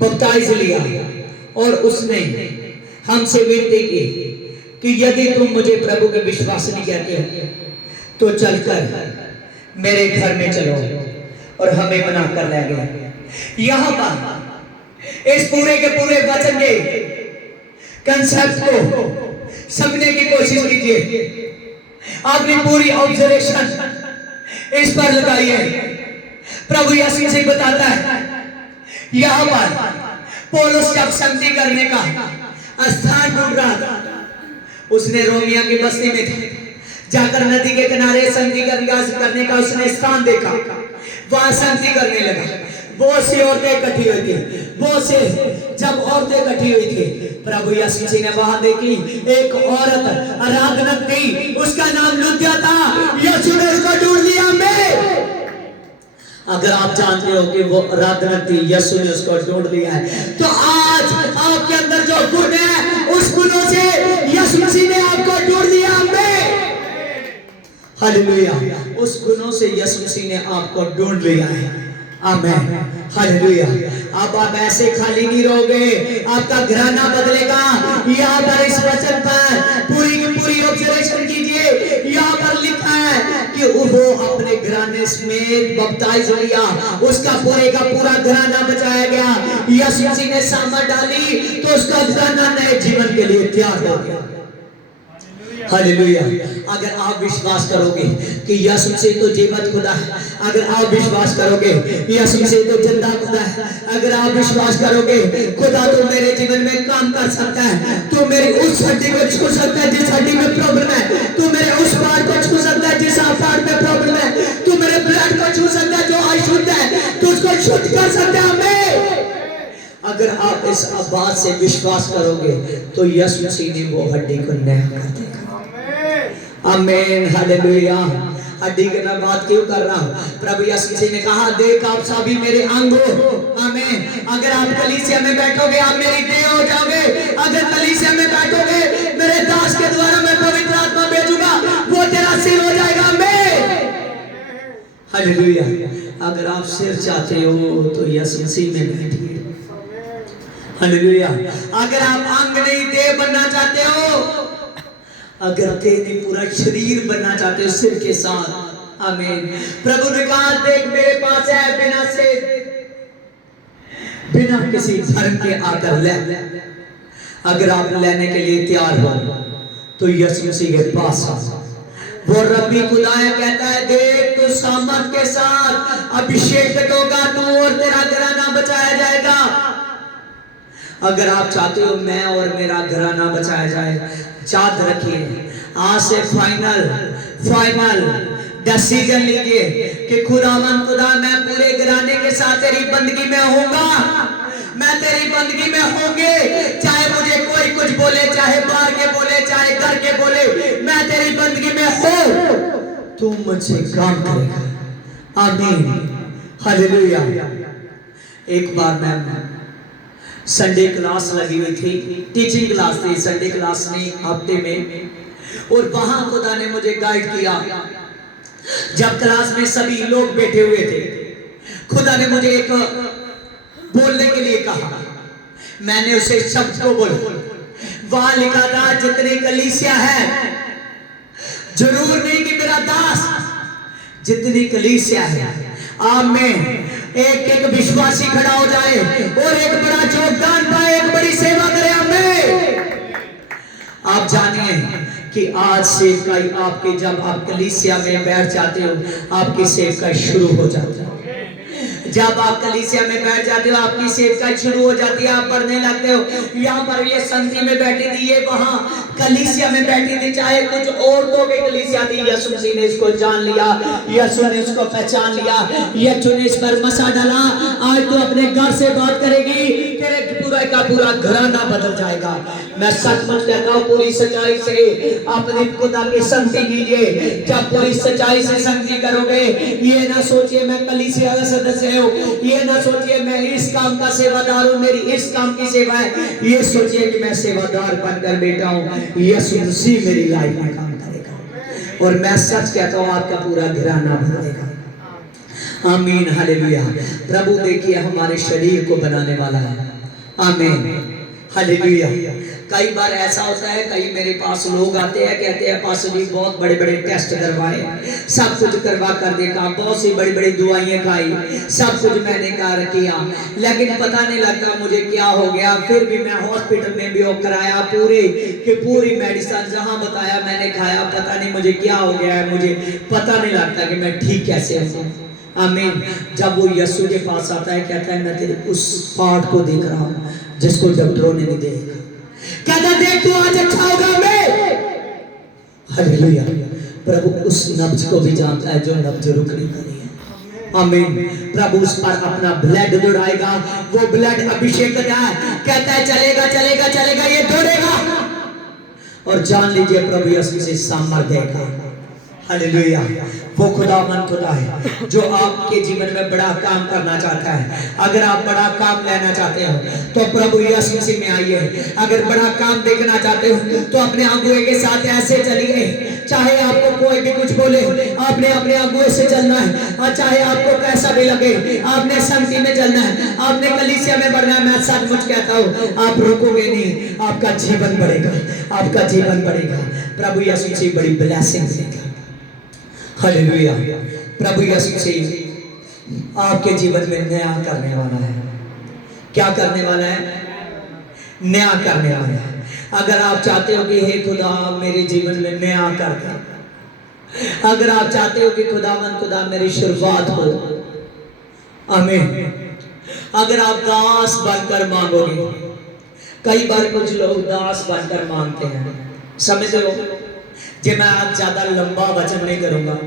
बपतिस्मा लिया और उसने हमसे विनती की कि यदि तुम मुझे प्रभु के विश्वास नहीं कहते हो तो चलकर मेरे घर में चलो, और हमें बना कर ले गए। यहां पर इस पूरे के पूरे वचन के कंसेप्ट को समझने की कोशिश कीजिए। अपनी पूरी ऑब्जर्वेशन इस पर लगाइए। प्रभु यीशु मसीह बताता है यहां पर पौलुस जब संगति करने का स्थान ढूंढ रहा था, उसने रोमिया की बस्ती में जाकर नदी के किनारे संगति करने का उसने स्थान देखा। वहां संगति करने लगा। बहुत सी औरतें इकट्ठी हुई थी। बहुत से जब औरतें इकट्ठी हुई थी, प्रभु यीशु मसीह ने वहां देखी एक औरत आराधना थी, उसका नाम लुद्या था। यीशु ने उसको ढूंढ लिया। मैं अगर आप जानते हो कि वो आराधना थी, यीशु ने उसको ढूंढ लिया है, तो आज आपके अंदर जो गुण है उस गुणों से यीशु मसीह ने आपको ढूंढ लिया। हालेलुया। उस गुणों से यीशु मसीह ने आपको ढूंढ लिया है। आमेन। हालेलुया। अब आप ऐसे खाली नहीं रहोगे, आपका घराना बदलेगा। यहाँ पर इस वचन पर पूरी की पूरी ऑब्जर्वेशन कीजिए। यहाँ पर लिखा है कि वो अपने घराने समेत बपतिस्म लिया, उसका पूरे का पूरा घराना बचाया गया। यीशु मसीह ने सामत डाली तो उसका घराना नए जीवन के लिए तैयार हो गया। हालेलुया। अगर आप विश्वास करोगे कि यीशु मसीह तो जीवंत खुदा है, अगर आप विश्वास करोगे यीशु मसीह तो जिंदा खुदा है, अगर आप विश्वास करोगे खुदा तो मेरे जीवन में काम कर सकता है, तो मेरी उस हड्डी को छू सकता है जिस हड्डी में प्रॉब्लम है, तो मेरे उस पार्ट को छू सकता है जिस पार्ट में प्रॉब्लम है, तो मेरे ब्लड को छू सकता है जो अशुद्ध है, तो उसको शुद्ध कर सकता है। मैं अगर आप इस बात से विश्वास करोगे तो यीशु मसीह ने वो हड्डी को नया कर देगा। आमीन। हालेलुया। हड्डी की मैं बात क्यों कर रहा हूँ? प्रभु यीशु मसीह ने कहा देख आप सभी मेरे अंग हो। आमीन। अगर आप कलीसिया में बैठोगे आप मेरी देह हो जाओगे। अगर कलीसिया में बैठोगे मेरे दास के द्वारा मैं पवित्र आत्मा भेजूंगा, वो तेरा सिर हो जाएगा। मैं हालेलुया। अगर आप सिर चाहते हो तो यीशु मसीह में बैठिए। हालेलुया। अगर आप अंग नहीं देह बनना चाहते हो, अगर तेरे पूरा शरीर बनना चाहते हो सिर के साथ, आमीन। प्रभु ने कहा देख मेरे पास है बिना से बिना किसी धर्म के आकर ले। अगर आप लेने के लिए तैयार हो तो यीशु मसीह के पास आओ। वो रब्बी खुदाया कहता है देख तू सामर्थ के साथ अभिषेक होगा तू और तेरा घराना बचाया जाएगा। अगर आप चाहते हो मैं और मेरा घराना बचाया जाए, याद रखिए आज से फाइनल डिसीजन लीजिए कि खुदावंद खुदा मैं पूरे घराने के साथ तेरी बंदगी में होऊंगा। मैं तेरी बंदगी में होंगे, चाहे मुझे कोई कुछ बोले, चाहे बाहर के बोले, चाहे घर के बोले, मैं तेरी बंदगी में हो, तू मुझसे काम करेगा। आमीन। हालेलुया। एक बार मैं संडे क्लास लगी हुई थी, टीचिंग क्लास थी, संडे क्लास में हफ्ते में, और वहां खुदा ने मुझे गाइड किया। जब क्लास में सभी लोग बैठे हुए थे, खुदा ने मुझे एक बोलने के लिए कहा। मैंने उसे शब्द को बोला। वहां लिखा था जितनी कलीसिया है, जरूर नहीं कि मेरा दास, जितनी कलीसिया है आप में एक एक विश्वासी खड़ा हो जाए और एक बड़ा योगदान पाए, एक बड़ी सेवा करे। हमें आप जानिए कि आज सेवकाई आपके, जब आप कलीसिया में बैठ जाते हो आपकी सेवकाई शुरू हो जाती है। जब आप कलीसिया में बैठ जाते हो आपकी सेवकाई शुरू हो जाती है, आप पढ़ने लगते हो। यहाँ पर ये संगति में बैठी थी, ये वहां कलीसिया में बैठी थी, चाहे कुछ औरतों की कलीसिया थी, यीशु मसीह ने इसको जान लिया, यीशु ने उसको पहचान लिया, यीशु ने इस पर मसा डाला। आज तो अपने घर से बात करेगी, तेरे पूरा का पूरा घराना बदल जाएगा। मैं सचमुच कहता हूँ पूरी सच्चाई से अपनी खुदा की संगति कीजिए। जब पूरी सच्चाई से संगति करोगे, ये ना सोचिए मैं कलीसिया का सदस्य हूँ, ये ना सोचिए मैं इस काम का सेवादार हूँ, मेरी इस काम की सेवा है, ये सोचिए कि मैं सेवादार बनकर बैठा हूँ, यीशु मसीह मेरी लाइफ में काम करेगा और मैं सच कहता हूँ आपका पूरा घराना बदलेगा। आमीन। हालेलुया। प्रभु देखिए हमारे शरीर को बनाने वाला है। आमीन। हालेलुया। कई बार ऐसा होता है, कई मेरे पास लोग आते हैं, कहते हैं पास जी बहुत बड़े बड़े टेस्ट करवाए, सब कुछ करवा कर देखा, बहुत सी बड़ी बड़ी दवाइयाँ खाई, सब कुछ मैंने कर किया, लेकिन पता नहीं लगता मुझे क्या हो गया। फिर भी मैं हॉस्पिटल में भी वो कराया, पूरी कि पूरी मेडिसिन जहाँ बताया मैंने खाया, पता नहीं मुझे क्या हो गया है, मुझे पता नहीं लगता कि मैं ठीक कैसे हूँ। आमीन। जब वो यीशु के पास आता है, कहता है मैं तेरे उस पार्ट को देख रहा हूँ जिसको डॉक्टरों ने नहीं देखा। कहता देख तू आज अच्छा होगा मैं। हालेलुया। प्रभु उस नब्ज को भी जानता है जो नब्ज रुकने वाली है। आमीन। प्रभु उस पर अपना ब्लड दौड़ाएगा, वो ब्लड अभिषेक है, कहता है चलेगा चलेगा चलेगा, ये दौड़ेगा और जान लीजिए प्रभु यीशु से सामर्थ्य देगा। हालेलुया। वो खुदावन खुदा है जो आपके जीवन में बड़ा काम करना चाहता है। अगर आप बड़ा काम लेना चाहते हो तो प्रभु यीशु मसीह में आइए। अगर बड़ा काम देखना चाहते हो तो अपने अगुए के साथ ऐसे चलिए, चाहे आपको कोई भी कुछ बोले, आपने अपने अगुए से चलना है, और चाहे आपको कैसा भी लगे आपने संगति में चलना है, आपने कलीसिया में बढ़ना है। मैं सचमुच कहता हूँ आप रुकोगे नहीं, आपका जीवन बढ़ेगा, आपका जीवन बढ़ेगा। प्रभु यीशु मसीह बड़ी ब्लेसिंग देगा। हालेलुया। प्रभु यीशु मसीह आपके जीवन में नया करने वाला है। क्या करने वाला है? नया करने वाला है। अगर आप चाहते हो कि हे खुदा मेरे जीवन में नया कर दे, अगर आप चाहते हो कि खुदावन खुदा मेरी शुरुआत हो, आमीन। अगर आप दास बनकर मांगोगे, कई बार कुछ लोग दास बनकर मांगते हैं, समझ लो कि मैं आज ज्यादा लंबा वचन नहीं करूंगा,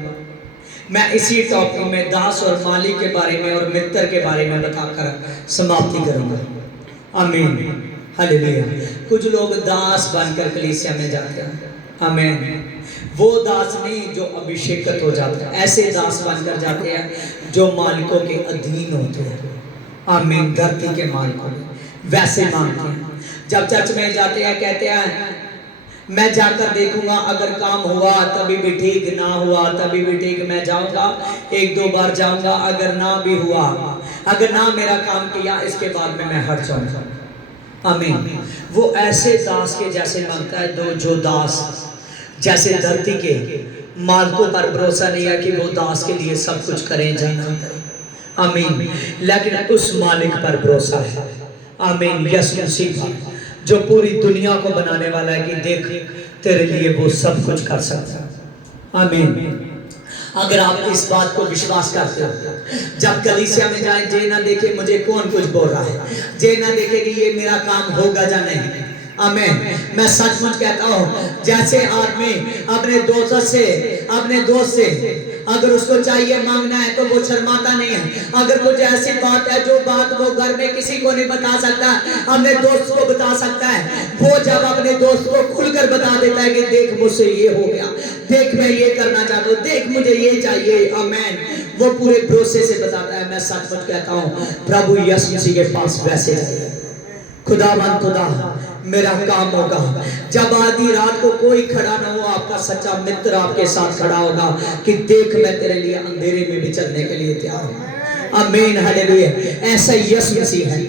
मैं इसी टॉपिक में दास और मालिक के बारे में और मित्र के बारे में बताकर समाप्ति करूंगा। आमीन। हालेलुया। कुछ लोग दास बनकर कलीसिया में जाते हैं, आमीन। वो दास नहीं जो अभिषेकत हो जाते हैं, ऐसे दास बनकर जाते हैं जो मालिकों के अधीन होते हैं। आमीन। धरती के मालिकों वैसे मांगते हैं। जब चर्च में जाते हैं कहते हैं मैं जाकर देखूंगा, अगर काम हुआ तभी भी ठीक, ना हुआ तभी भी ठीक, मैं जाऊंगा, एक दो बार जाऊंगा, अगर ना भी हुआ, अगर ना मेरा काम किया इसके बाद में मैं हट जाऊंगा। आमीन। वो ऐसे दास के जैसे मांगता है दो जो दास जैसे धरती के मालिकों पर भरोसा नहीं है कि वो दास के लिए सब कुछ करें जाना करें। आमीन। लेकिन उस मालिक पर भरोसा है। आमीन। यीशु मसीह पर जो पूरी दुनिया को बनाने वाला है कि देख तेरे लिए वो सब कुछ कर सकता है। आमीन। अगर आप इस बात को विश्वास करते हो, जब कलीसिया में जाए जे ना देखे मुझे कौन कुछ बोल रहा है, जे ना देखे कि ये मेरा काम होगा या नहीं। आमीन। मैं सचमुच कहता हूँ जैसे आदमी अपने दोस्त से अगर उसको चाहिए मांगना है तो वो शर्माता नहीं है। अगर कुछ ऐसी बात है जो बात वो घर में किसी को नहीं बता सकता, अपने दोस्त को बता सकता है। वो जब अपने दोस्त को खुलकर बता देता है कि देख मुझसे ये हो गया, देख मैं ये करना चाहता हूँ, देख मुझे ये चाहिए, आमीन, वो पूरे भरोसे से बताता है। मैं सचमुच कहता हूँ प्रभु यीशु मसीह के पास वैसे जाइए। खुदावन खुदा मेरा काम होगा। जब आधी रात को कोई खड़ा ना हो, आपका सच्चा मित्र आपके साथ खड़ा होगा कि देख मैं तेरे लिए अंधेरे में भी चलने के लिए तैयार हूँ। आमीन। हालेलुया। ऐसा यीशु मसीह है,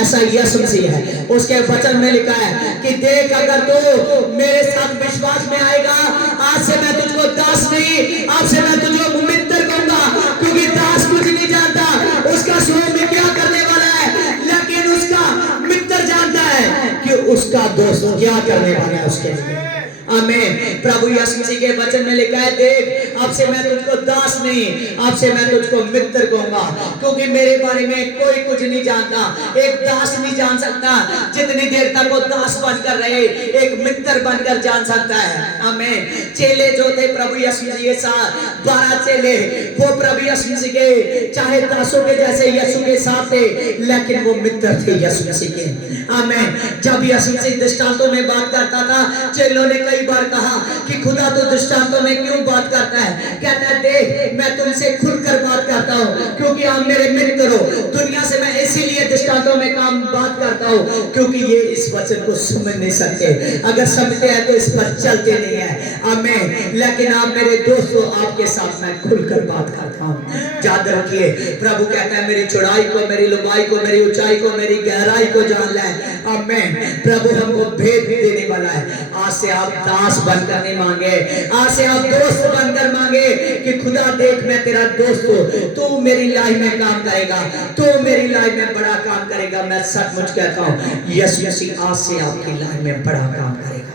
ऐसा यीशु मसीह है। उसके वचन में लिखा है कि देख अगर तू मेरे साथ विश्वास में आएगा, आज से मैं तुझको दास नहीं, आज से मैं तुझको मित्र कहूंगा, क्योंकि दास कुछ नहीं जानता उसका स्वयं में क्या करने वाला है, लेकिन उसका मित्र जानता है कि उसका दोस्त क्या करने वाला है उसके लिए। आमीन। प्रभु यीशु मसीह के वचन में लिखा है देख अब से मैं तुझको दास नहीं, अब से मैं तुझको मित्र कहूंगा, क्योंकि मेरे बारे में कोई कुछ नहीं जानता। एक दास नहीं जान सकता जितनी देर तक वो दास बनकर रहे, एक मित्र बनकर जान सकता है। आमीन। चेले जो थे प्रभु यीशु मसीह के साथ, 12 चेले, वो प्रभु यीशु मसीह के चाहे दासों के जैसे यीशु के साथ थे, लेकिन वो मित्र थे यीशु मसीह के। आमीन। जब यीशु मसीह दृष्टांतों में बात करता था, चेलों ने कई बार कहा कि खुदा तो दृष्टांतों में क्यों बात करता है? कहता है देख मैं तुमसे खुलकर बात करता हूँ क्योंकि आप मेरे मित्र हो। दुनिया से मैं इसीलिए दृष्टांतों में काम बात करता हूँ क्योंकि ये इस वचन को समझ नहीं सकते, अगर समझते हैं तो इस पर चलते नहीं है। आमीन। लेकिन आप मेरे दोस्तों, आपके साथ मैं खुलकर बात करता हूँ। याद रखिए, प्रभु कहता है मेरी चौड़ाई को, मेरी लंबाई को, मेरी ऊंचाई को, मेरी गहराई को जान ले। आमीन। प्रभु हमको भेद देने वाला है। आज से आप दास बनकर नहीं मांगे, आज से आप दोस्त बनकर मांगे कि खुदा देख मैं तेरा दोस्त हूँ, तू मेरी लाइफ में काम करेगा, तू मेरी लाइफ में बड़ा काम करेगा। मैं सचमुच कहता हूँ यीशु मसीह आज से आपकी लाइफ में बड़ा काम करेगा।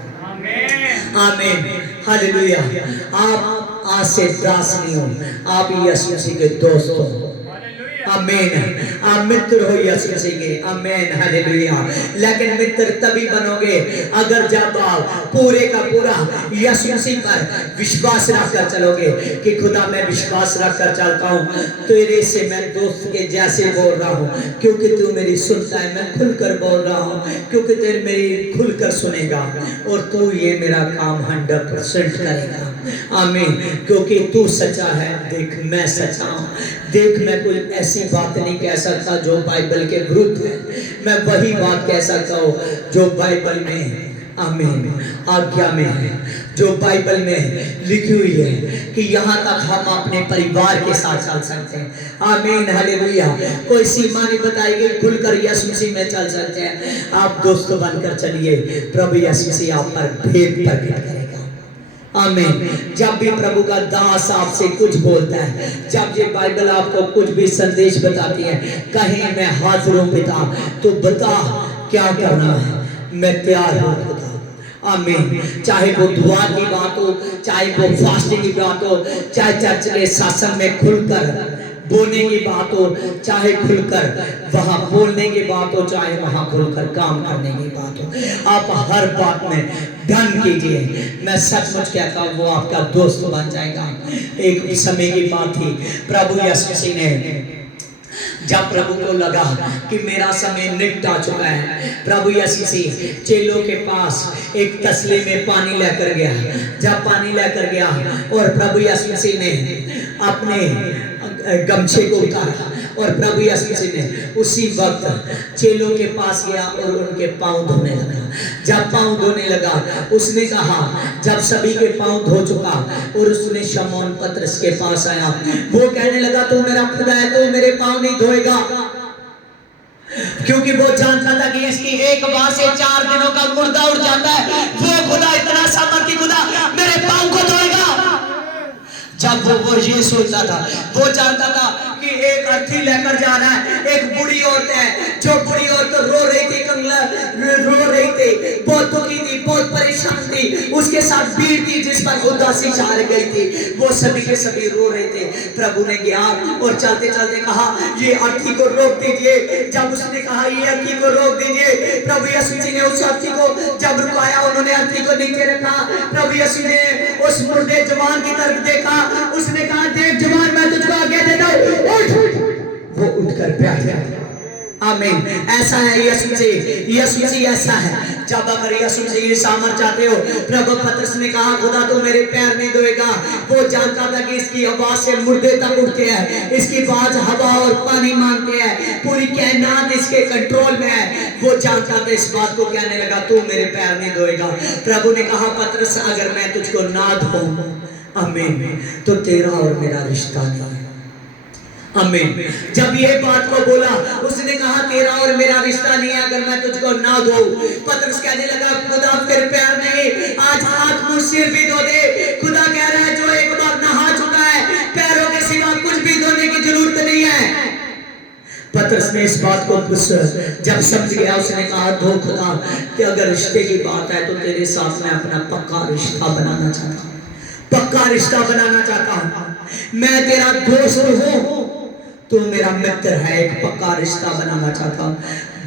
आमीन, हालेलुया। आप आज से दास नहीं हो, आप यीशु मसीह के दोस्त हो। आमीन। आप मित्र हो यीशु मसीह के। आमीन, हालेलुया। लेकिन मित्र तभी बनोगे अगर जब आप पूरे का पूरा यीशु मसीह पर विश्वास रखकर चलोगे कि खुदा मैं विश्वास रखकर चलता हूँ, तेरे से मैं दोस्त के जैसे बोल रहा हूँ क्योंकि तू मेरी सुनता है। मैं खुलकर बोल रहा हूँ क्योंकि तेरे मेरी खुलकर सुनेगा और तू ये मेरा काम 100% करेगा। आमीन। क्योंकि तू सच्चा है। देख मैं सच्चा हूँ। देख मैं कोई ऐसी बात नहीं कह सकता जो बाइबल के विरुद्ध है। मैं वही बात कह सकता हूँ जो बाइबल में, आमीन, आज्ञा में है, जो बाइबल में लिखी हुई है कि यहाँ तक हम अपने परिवार के साथ चल सकते हैं। आमीन, हालेलुया। कोई सीमा नहीं बताई गई, खुलकर यीशु मसीह में चल सकते हैं। आप दोस्त बनकर चलिए, प्रभु यीशु मसीह आप पर भेद प्रकट करेगा। आमीन। जब भी प्रभु का दास आपसे कुछ बोलता है, जब ये बाइबल आपको कुछ भी संदेश बताती है, कहीं मैं हाजिर हूँ पिता, तो बता क्या करना है, मैं तैयार हूँ खुदा। आमीन। चाहे वो दुआ की बात हो, चाहे वो फास्टिंग की बात हो, चाहे चर्च के सत्संग में खुलकर बोलने की बात हो, चाहे खुलकर वहां बोलने की बात हो, चाहे वहां खुलकर काम करने की बात हो, आप हर बात में ढंग कीजिए। मैं सचमुच कहता हूँ वो आपका दोस्त बन जाएगा। एक समय की बात थी, प्रभु यीशु मसीह ने जब प्रभु को लगा कि मेरा समय निकट आ चुका है, प्रभु यीशु मसीह चेलों के पास एक तसले में पानी लेकर गया। जब पानी लेकर गया और प्रभु यीशु मसीह ने अपने गमछे को उतारा और प्रभु यीशु मसीह ने उसी वक्त चेलों के पास गया और उनके पांव धोने लगा। जब पांव धोने लगा, उसने कहा, जब सभी के पांव धो चुका और उसने शमौन पतरस के पास आया, वो कहने लगा तू मेरा खुदा है, तू मेरे पांव नहीं धोएगा, क्योंकि वो जानता था कि इसकी एक बार से 4 दिनों का मुर्दा उठ जाता है। वो खुदा इतना सामर्थी खुदा मेरे पांव को धोएगा। जब वो ये सोचता था, वो जानता था कि एक अर्थी लेकर जा रहा है। एक बुढ़ी औरत है, जो बुढ़ी औरत रो रही थी, रो रही थी, बहुत दुखी थी, बहुत परेशान थी, उसके साथ भीड़ थी जिस पर उदासी छा गई थी। वो सभी के सभी रो रहे थे। प्रभु ने गया और चलते चलते कहा ये अर्थी को रोक दीजिए। जब उसने कहा ये अर्थी को रोक दीजिए, प्रभु यीशु मसीह ने उस अर्थी को जब रुकाया, उन्होंने अर्थी को नीचे रखा। प्रभु यीशु ने उस मुर्दे जवान की तरफ देखा, उसने कहा देख जवान मैं तुझको आज्ञा देता हूं, उठ। वो उठकर बैठ गया। आमीन। ऐसा है यीशु मसीह। यीशु मसीह ऐसा है। जब अगर यीशु मसीह की सामर्थ चाहते हो, प्रभु पतरस ने कहा खुदा तो मेरे पैर नहीं धोएगा। वो जानता था कि इसकी आवाज से मुर्दे तक उठते हैं, इसकी आवाज हवा और पानी मांगते हैं, पूरी कायनात इसके कंट्रोल में है। वो जानता था, इस बात को कहने लगा तू मेरे पैर नहीं धोएगा। प्रभु ने कहा पतरस अगर मैं तुझको ना धोऊं, आमीन, तो तेरा और मेरा रिश्ता नहीं है। आमीन। जब ये बात को बोला, उसने कहा तेरा और मेरा रिश्ता नहीं है अगर मैं तुझको ना धोऊं। पतरस कहने लगा खुदा फिर पैर नहीं, आज हाथ मुंह सिर भी धो दे। खुदा कह रहा है जो एक बार नहा चुका है, पैरों के सिवा कुछ भी धोने की जरूरत नहीं है। पतरस ने इस बात को जब समझ गया, उसने कहा धो खुदा कि अगर रिश्ते की बात है तो तेरे साथ मैं अपना पक्का रिश्ता बनाना चाहता हूँ, पक्का रिश्ता बनाना चाहता हूँ। मैं तेरा दोस्त हूँ, तू मेरा मित्र है, एक पक्का रिश्ता बनाना चाहता हूँ।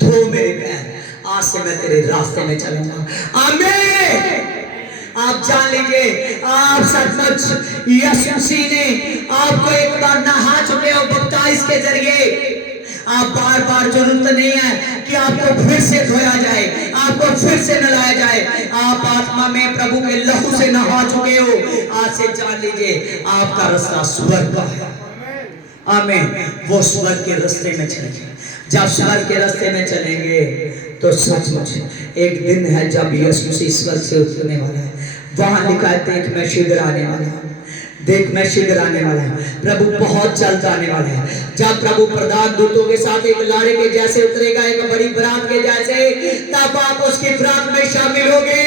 धो मेरे पैर, आज से मैं तेरे रास्ते में चलूंगा। आमीन। आप जान लीजिए, आप सचमुच यीशु मसीह ने आपको एक बार नहा चुके हो बपतिस्म के जरिए। आप बार बार जरूरत नहीं है कि आपको फिर से धोया जाए, आपको फिर से नहलाया जाए। आप आत्मा में प्रभु के लहू से नहा चुके हो। आज से जान लीजिए आपका रास्ता स्वर्ग का है। आमीन। वो स्वर्ग के रास्ते में चलेंगे। जब स्वर्ग के रास्ते में चलेंगे तो सचमुच एक दिन है जब यीशु मसीह स्वर्ग से उतरने वाला है। वहां लिखा है देख मैं शीघ्र आने वाला हूं। देख मैं शीघ्र आने वाला है। प्रभु बहुत जल्द आने वाला है। जब प्रभु प्रधान दूतों के साथ एक लाड़े के जैसे उतरेगा, एक बड़ी बरात के जैसे, तब आप उसकी बरात में शामिल होगे।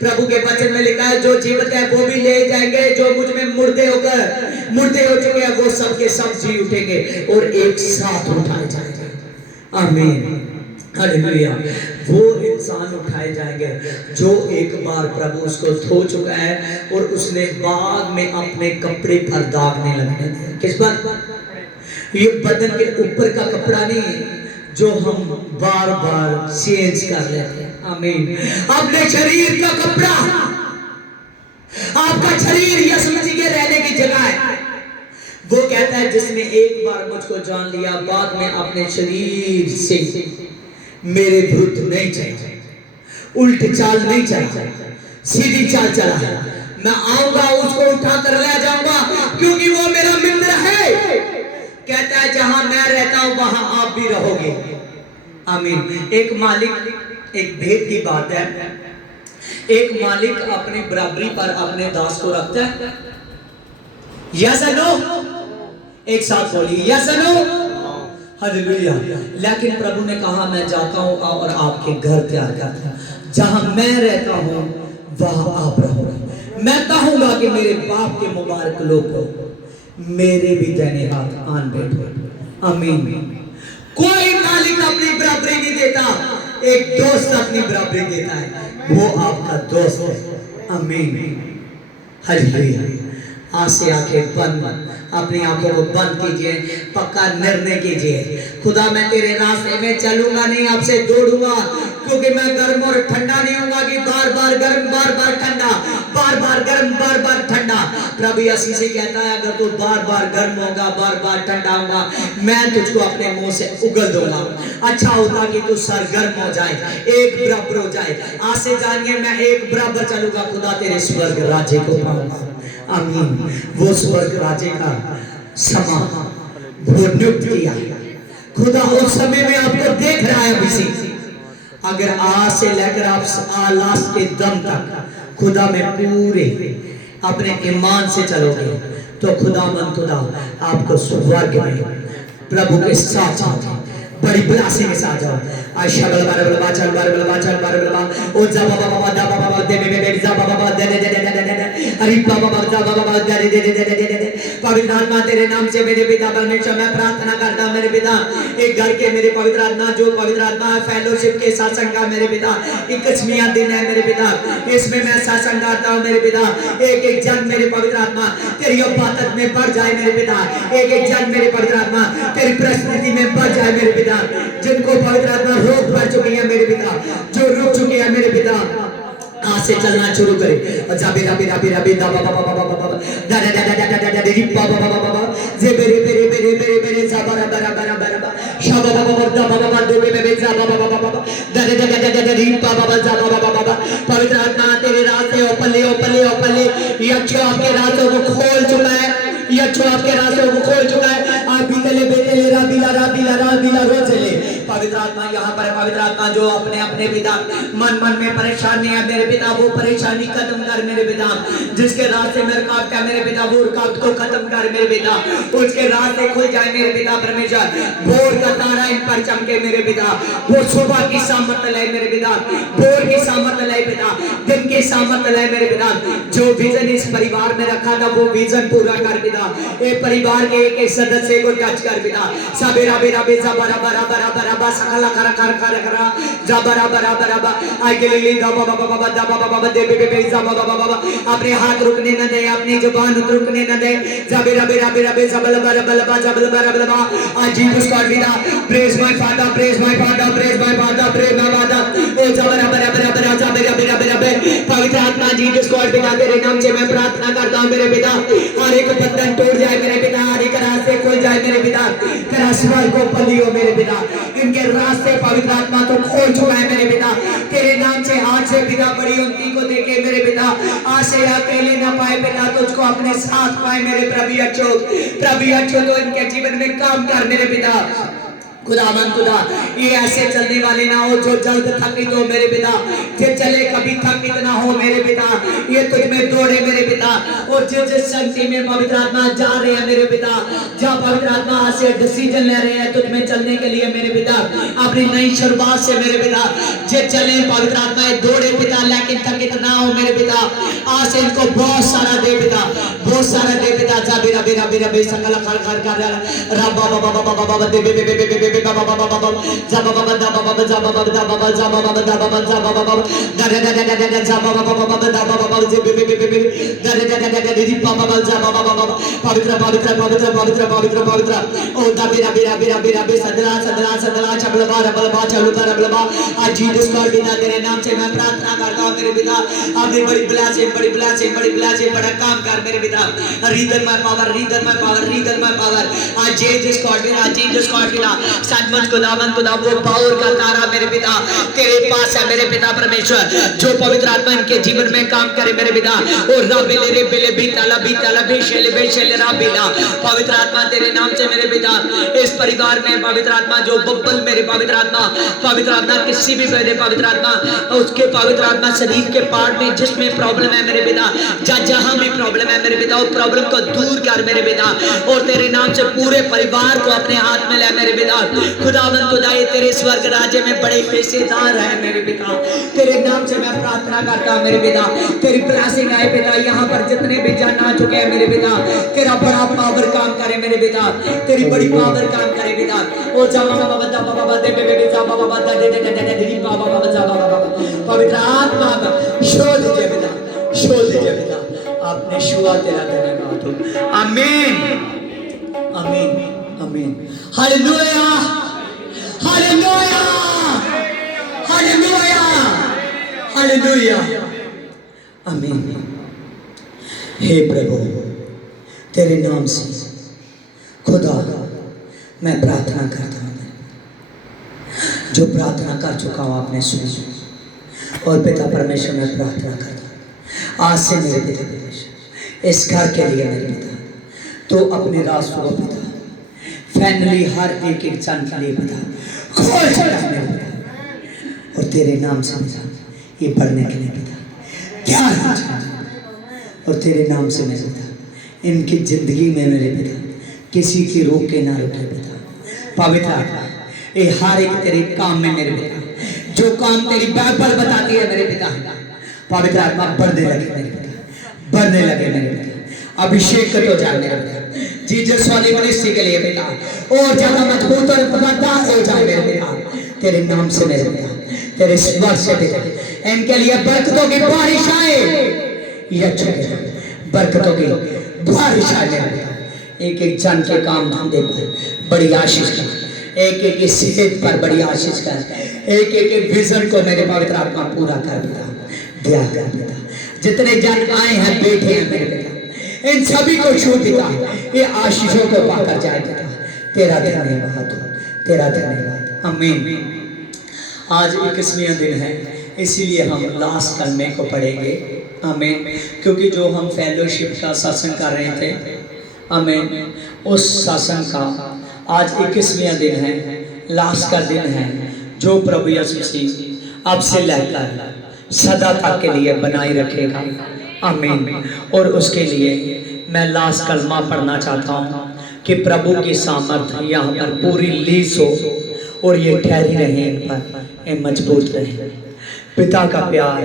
प्रभु के वचन में लिखा है जो जीवित है वो भी ले जाएंगे, जो मुझ में मुर्दे हो चुके हैं वो सब के सब जी उठेंगे और एक साथ उठाए जाएंगे। आमीन, हालेलुया। वो इंसान उठाए जाएंगे जो एक बार प्रभु उसको धो चुका है और उसने बाद में अपने कपड़े पर दाग नहीं लगने दिए। किस बात? ये बदन के ऊपर का कपड़ा नहीं है जो हम बार बार चेंज कर लेते हैं। आमीन। अपने शरीर का कपड़ा, आपका शरीर यीशु मसीह के रहने की जगह है। वो कहता है जिसने एक बार मुझको जान लिया, बाद में अपने शरीर से मेरे विरुद्ध नहीं चला, उल्टी चाल नहीं चला, सीधी चाल चला। मैं आऊंगा, उसको उठा कर ले जाऊंगा, क्योंकि वो मेरा मित्र है। कहता है जहां मैं रहता हूं वहां आप भी रहोगे। आमीन। एक मालिक, एक भेद की बात है, एक मालिक अपने बराबरी पर अपने दास को रखता है। यस और नो? एक साथ बोलिए यस और नो। हालेलुया। लेकिन प्रभु ने कहा मैं जाता हूं और आपके घर तैयार करता हूं। जहां मैं रहता हूं वहां आप रहोगे। मैं कहूंगा कि मेरे बाप के मुबारक लोगों, मेरे भी दाहिने हाथ आन बैठो। आमीन। कोई मालिक अपनी बराबरी नहीं देता, एक दोस्त अपनी बराबरी देता है, वो आपका दोस्त है। आमीन, हालेलुया। आज से आंखें बंद, अपनी आंखों को बंद कीजिए, पक्का निर्णय कीजिए, खुदा मैं तेरे रास्ते में चलूंगा नहीं, आपसे दौड़ूंगा, क्योंकि मैं गर्म और ठंडा नहीं होऊंगा कि बार बार गर्म बार बार ठंडा, बार बार गर्म बार बार ठंडा। प्रभु यीशु से कहता है अगर तू बार बार गर्म होगा, बार बार ठंडा होगा, मैं तुझको अपने मुंह से उगल दूंगा। अच्छा होता कि तू सरगर्म हो जाए, एक बराबर हो जाए। आज से जानिए मैं एक बराबर चलूंगा, खुदा तेरे स्वर्ग राज्य को पाऊंगा। आमीन। वो स्वर्ग राज्य का समा वो नियुक्त किया, खुदा उस समय में आपको देख रहा है। किसी अगर आज से लेकर आप लास्ट के दम तक खुदा में पूरे अपने ईमान से चलोगे तो खुदा आपको स्वर्ग में प्रभु के साथ बड़ी बिलासी के साथ जाओ। आशा बलबार बलबा चल बार बलबा चल बार बलबा ओ जा बाबा बाबा दा बाबा बाबा दे बे जा बाबा बाबा दे दे दे दे दे अरे बाबा बाबा जा बाबा बाबा दे दे दे दे दे। पवित्र आत्मा तेरे नाम से मेरे पिता परमेश्वर मैं प्रार्थना करता हूं मेरे पिता, एक घर के मेरे पवित्र आत्मा, जो पवित्र आत्मा फेलोशिप के सत्संग का मेरे पिता 21वां दिन है मेरे पिता, इसमें मैं सत्संग करता हूं मेरे पिता। एक एक जन मेरे पवित्र आत्मा तेरी इबादत में बढ़ जाए मेरे पिता, एक एक जन मेरे पवित्र आत्मा तेरी प्रस्तुति में बढ़ जाए मेरे पिता। जिनको पवित्र आत्मा रोक पड़ चुकी है मेरे पिता, जो रुक चुकी है मेरे पिता, आज से चलना शुरू करे। जाबे राबे राबे राबे दा बाबा बाबा बाबा बाबा दा दा दा दा दा दा रि बाबा बाबा बाबा जे बेरे बेरे बेरे बेरे बेरे जा बारा बारा बारा बारा शाबा बाबा बाबा दा बाबा बाबा दे बे जा बाबा बाबा बाबा दा दा दा दा दा रि बाबा बाबा जा बाबा बाबा। पवित्र आत्मा तेरे रास्ते ओपले ओपले ओपले यक्षो आपके रास्तों को खोल चुका है, यक्षो आपके रास्तों को खोल चुका है। आप बीतले बेतले राबीला राबीला राबीला रोचले। पवित्र आत्मा यहाँ पर, पवित्र आत्मा जो अपने अपने पिता मन मन में परेशानी है मेरे पिता, वो परेशानी खत्म कर मेरे पिता। जिसके रास्ते में रुकावट है मेरे पिता, वो रुकावट को खत्म कर मेरे पिता, उसके रास्ते खुल जाए मेरे पिता परमेश्वर। भोर का तारा इन पर चमके मेरे पिता, वो सुबह की सामर्थ लाए मेरे पिता, भोर की सामर्थ लाए पिता, दिन की सामर्थ लाए मेरे पिता। जो विजन इस परिवार में रखा था वो विजन पूरा कर पिता, एक परिवार के एक एक सदस्य को टच कर पिता। सबेरा बेरा बेजा बरा बरा बरा बरा बा सकला कर कर कर कर जा बरा बरा बरा बा आई के लिए दा बाबा बाबा दा बाबा बाबा दे बे बे जा बाबा बाबा अपने हाथ रुकने न दे, अपनी जुबान रुकने न दे। जा बेरा बेरा बेरा बेजा बल बरा बल बा जा बल बरा बल बा आज जीसस गॉड विदा praise my father, praise my father, praise my father, praise my father. ओ जा बरा बरा बरा बरा जा बेरा बेरा बेरा बे पवित्र आत्मा जीसस गॉड विदा तेरे नाम से मैं प्रार्थना करता हूं मेरे पिता, हर एक बंधन टूट जाए मेरे पिता, हर एक रास्ते खुल जाए मेरे पिता, तेरा स्वर्ग को पलियो मेरे पिता। इनके रास्ते पवित्र आत्मा तो खोल चुका है मेरे पिता, तेरे नाम से आज से पिता बड़ी उन्नति को देखे मेरे पिता, आज से अकेले ना पाए पिता, तुझको अपने साथ पाए मेरे प्रभु अच्छो तो इनके जीवन में काम कर मेरे पिता। खुदा ये ऐसे चलने वाले ना हो जो जल्द थकित हो मेरे पिता, जे चले कभी थकित ना हो मेरे पिता, ये तुझ में दौड़े मेरे पिता, और जिस शक्ति में पवित्र आत्मा जा रहे हैं मेरे पिता, जहाँ पवित्र आत्मा से डिसीजन ले रहे हैं तुझ में चलने के लिए मेरे पिता, अपनी नई शुरुआत से मेरे पिता, जे चले पवित्र आत्मा दौड़े पिता लेकिन थकित ना हो मेरे पिता, आज से इनको बहुत सारा दे पिता, बहुत सारा दे पिता। जा बेरा बेरा बेरा बे संगला खर खर कर रा बाबा बाबा बाबा बाबा दे बे बे बे बे बे बाबा बाबा बाबा जा बाबा दा बाबा जा बाबा दा बाबा जा बाबा दा बाबा जा बाबा बाबा दा दा दा दा दा जा बाबा बाबा दा बाबा बाबा जे बे बे बे बे दा दा दा दा दा दी बाबा बाबा जा बाबा बाबा पवित्र पवित्र पवित्र पवित्र पवित्र पवित्र ओ दा बेरा बेरा बेरा बेरा बे सदला सदला सदला चबलबा रबलबा चलुका रबलबा आज जीसस गॉड बिना तेरे नाम से मैं प्रार्थना करता हूं मेरे पिता, अपनी बड़ी ब्लेसिंग बड़ा काम कर मेरे पिता, रीदन माय पावर रीदन माय पावर रीदन माय पावर आज जीसस गॉड बिना सचमुच खुदावन वो पावर का तारा मेरे पिता तेरे पास है मेरे पिता परमेश्वर, जो पवित्र आत्मा इनके जीवन में काम करे मेरे पिता, और राबेले रे बेले बीताला बेशेले बेशेले राबेला पवित्र आत्मा तेरे नाम से मेरे पिता, इस परिवार में पवित्र आत्मा जो बब्बल मेरे पवित्र आत्मा किसी भी पहले पवित्र आत्मा उसके पवित्र आत्मा शरीर के पार्ट में जिसमें प्रॉब्लम है मेरे पिता, जहां भी प्रॉब्लम है मेरे पिता, वो प्रॉब्लम को दूर कर मेरे पिता, और तेरे नाम से पूरे परिवार को अपने हाथ में ले मेरे पिता, खुदावन खुदा ये तेरे स्वर्ग राज्य में बड़े हिस्सेदार है मेरे पिता, तेरे नाम से मैं प्रार्थना करता हूं मेरे पिता, तेरी ब्लेसिंग आए पिता, यहाँ पर जितने भी जान आ चुके हैं मेरे पिता, तेरा बड़ा पावर काम करे मेरे पिता, तेरी बड़ी पावर काम करे पिता, ओ जा बाबा दा बाबा दे बे बे जा बाबा दा दे दे दे दे बाबा बाबा जा बाबा पवित्र आत्मा का शोध दे पिता, आपने शुआ तेरा धन्यवाद हो, आमीन आमीन आमीन, हालेलुया हालेलुया हालेलुया हालेलुया आमीन। हे प्रभु तेरे नाम से खुदा मैं प्रार्थना करता हूँ, जो प्रार्थना कर चुका हूँ आपने सुनी, और पिता परमेश्वर मैं प्रार्थना करता हूँ आज से मेरे पिता परमेश्वर इस घर के लिए मेरे पिता, तो अपने रास्तों को पिता फैमिली हर एक जन के लिए पिता खोल चला मेरे पिता, और तेरे नाम से पिता ये पढ़ने के लिए पिता ध्यान हो जाए, और तेरे नाम से मेरे पिता इनकी जिंदगी में मेरे पिता किसी की रोक के ना रुके पिता, पवित्र आत्मा ये हर एक तेरे काम में मेरे पिता, जो काम तेरी बाइबल बताती है मेरे पिता, पवित्र आत्मा बढ़ने लगे मेरे पिता, बढ़ने लगे मेरे पिता, अभिषेक तो जाए मेरे पिता, जीसस वाली मनुष्य के लिए पिता और ज्यादा मजबूत और वफादार हो जाए मेरे पिता, तेरे नाम से मेरे पिता, तेरे स्वर से पिता इनके लिए बरकतों की बारिश आए, ये अच्छे बरकतों की बारिश आए मेरे पिता, एक एक जन के काम धंधे पर बड़ी आशीष कर, एक एक सेहत पर बड़ी आशीष कर, एक एक विजन को मेरे पवित्र आत्मा पूरा कर पिता, दया कर पिता, जितने जन आए हैं बैठे हैं मेरे पिता इन सभी को छू पिता, ये आशीषों को पाकर जाए पिता, तेरा धन्यवाद हो, तेरा धन्यवाद, आमीन। आज 21वां दिन है इसीलिए हम लास्ट कलमे को पढ़ेंगे, आमीन, क्योंकि जो हम फेलोशिप का सत्संग कर रहे थे, आमीन, उस सत्संग का आज 21वां दिन है, लास्ट का दिन है, जो प्रभु यीशु मसीह अब से लेकर सदा तक के लिए बनाए रखेगा, आमीन। और उसके लिए मैं लास्ट कलमा पढ़ना चाहता हूँ कि प्रभु की सामर्थ यहाँ पर पूरी लीज हो और ये ठहरी रहे इन पर, ये मजबूत रहे, पिता का प्यार,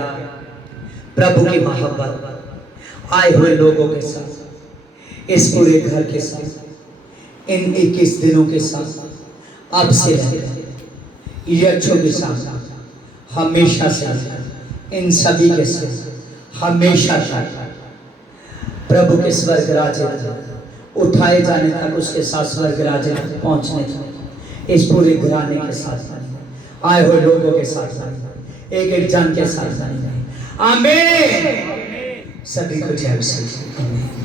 प्रभु की मोहब्बत आए हुए लोगों के साथ, इस पूरे घर के साथ, इन 21 दिनों के साथ, अब से रहकर यीशु के साथ, हमेशा से इन सभी के साथ, हमेशा तक प्रभु के स्वर्ग राज्य उठाए जाने तक, उसके साथ स्वर्ग राज्य तक पहुंचने तक, इस पूरे घराने के साथ, आए हुए लोगों के साथ, एक एक जन के साथ, आमीन। सभी को जय मसीह, आमीन।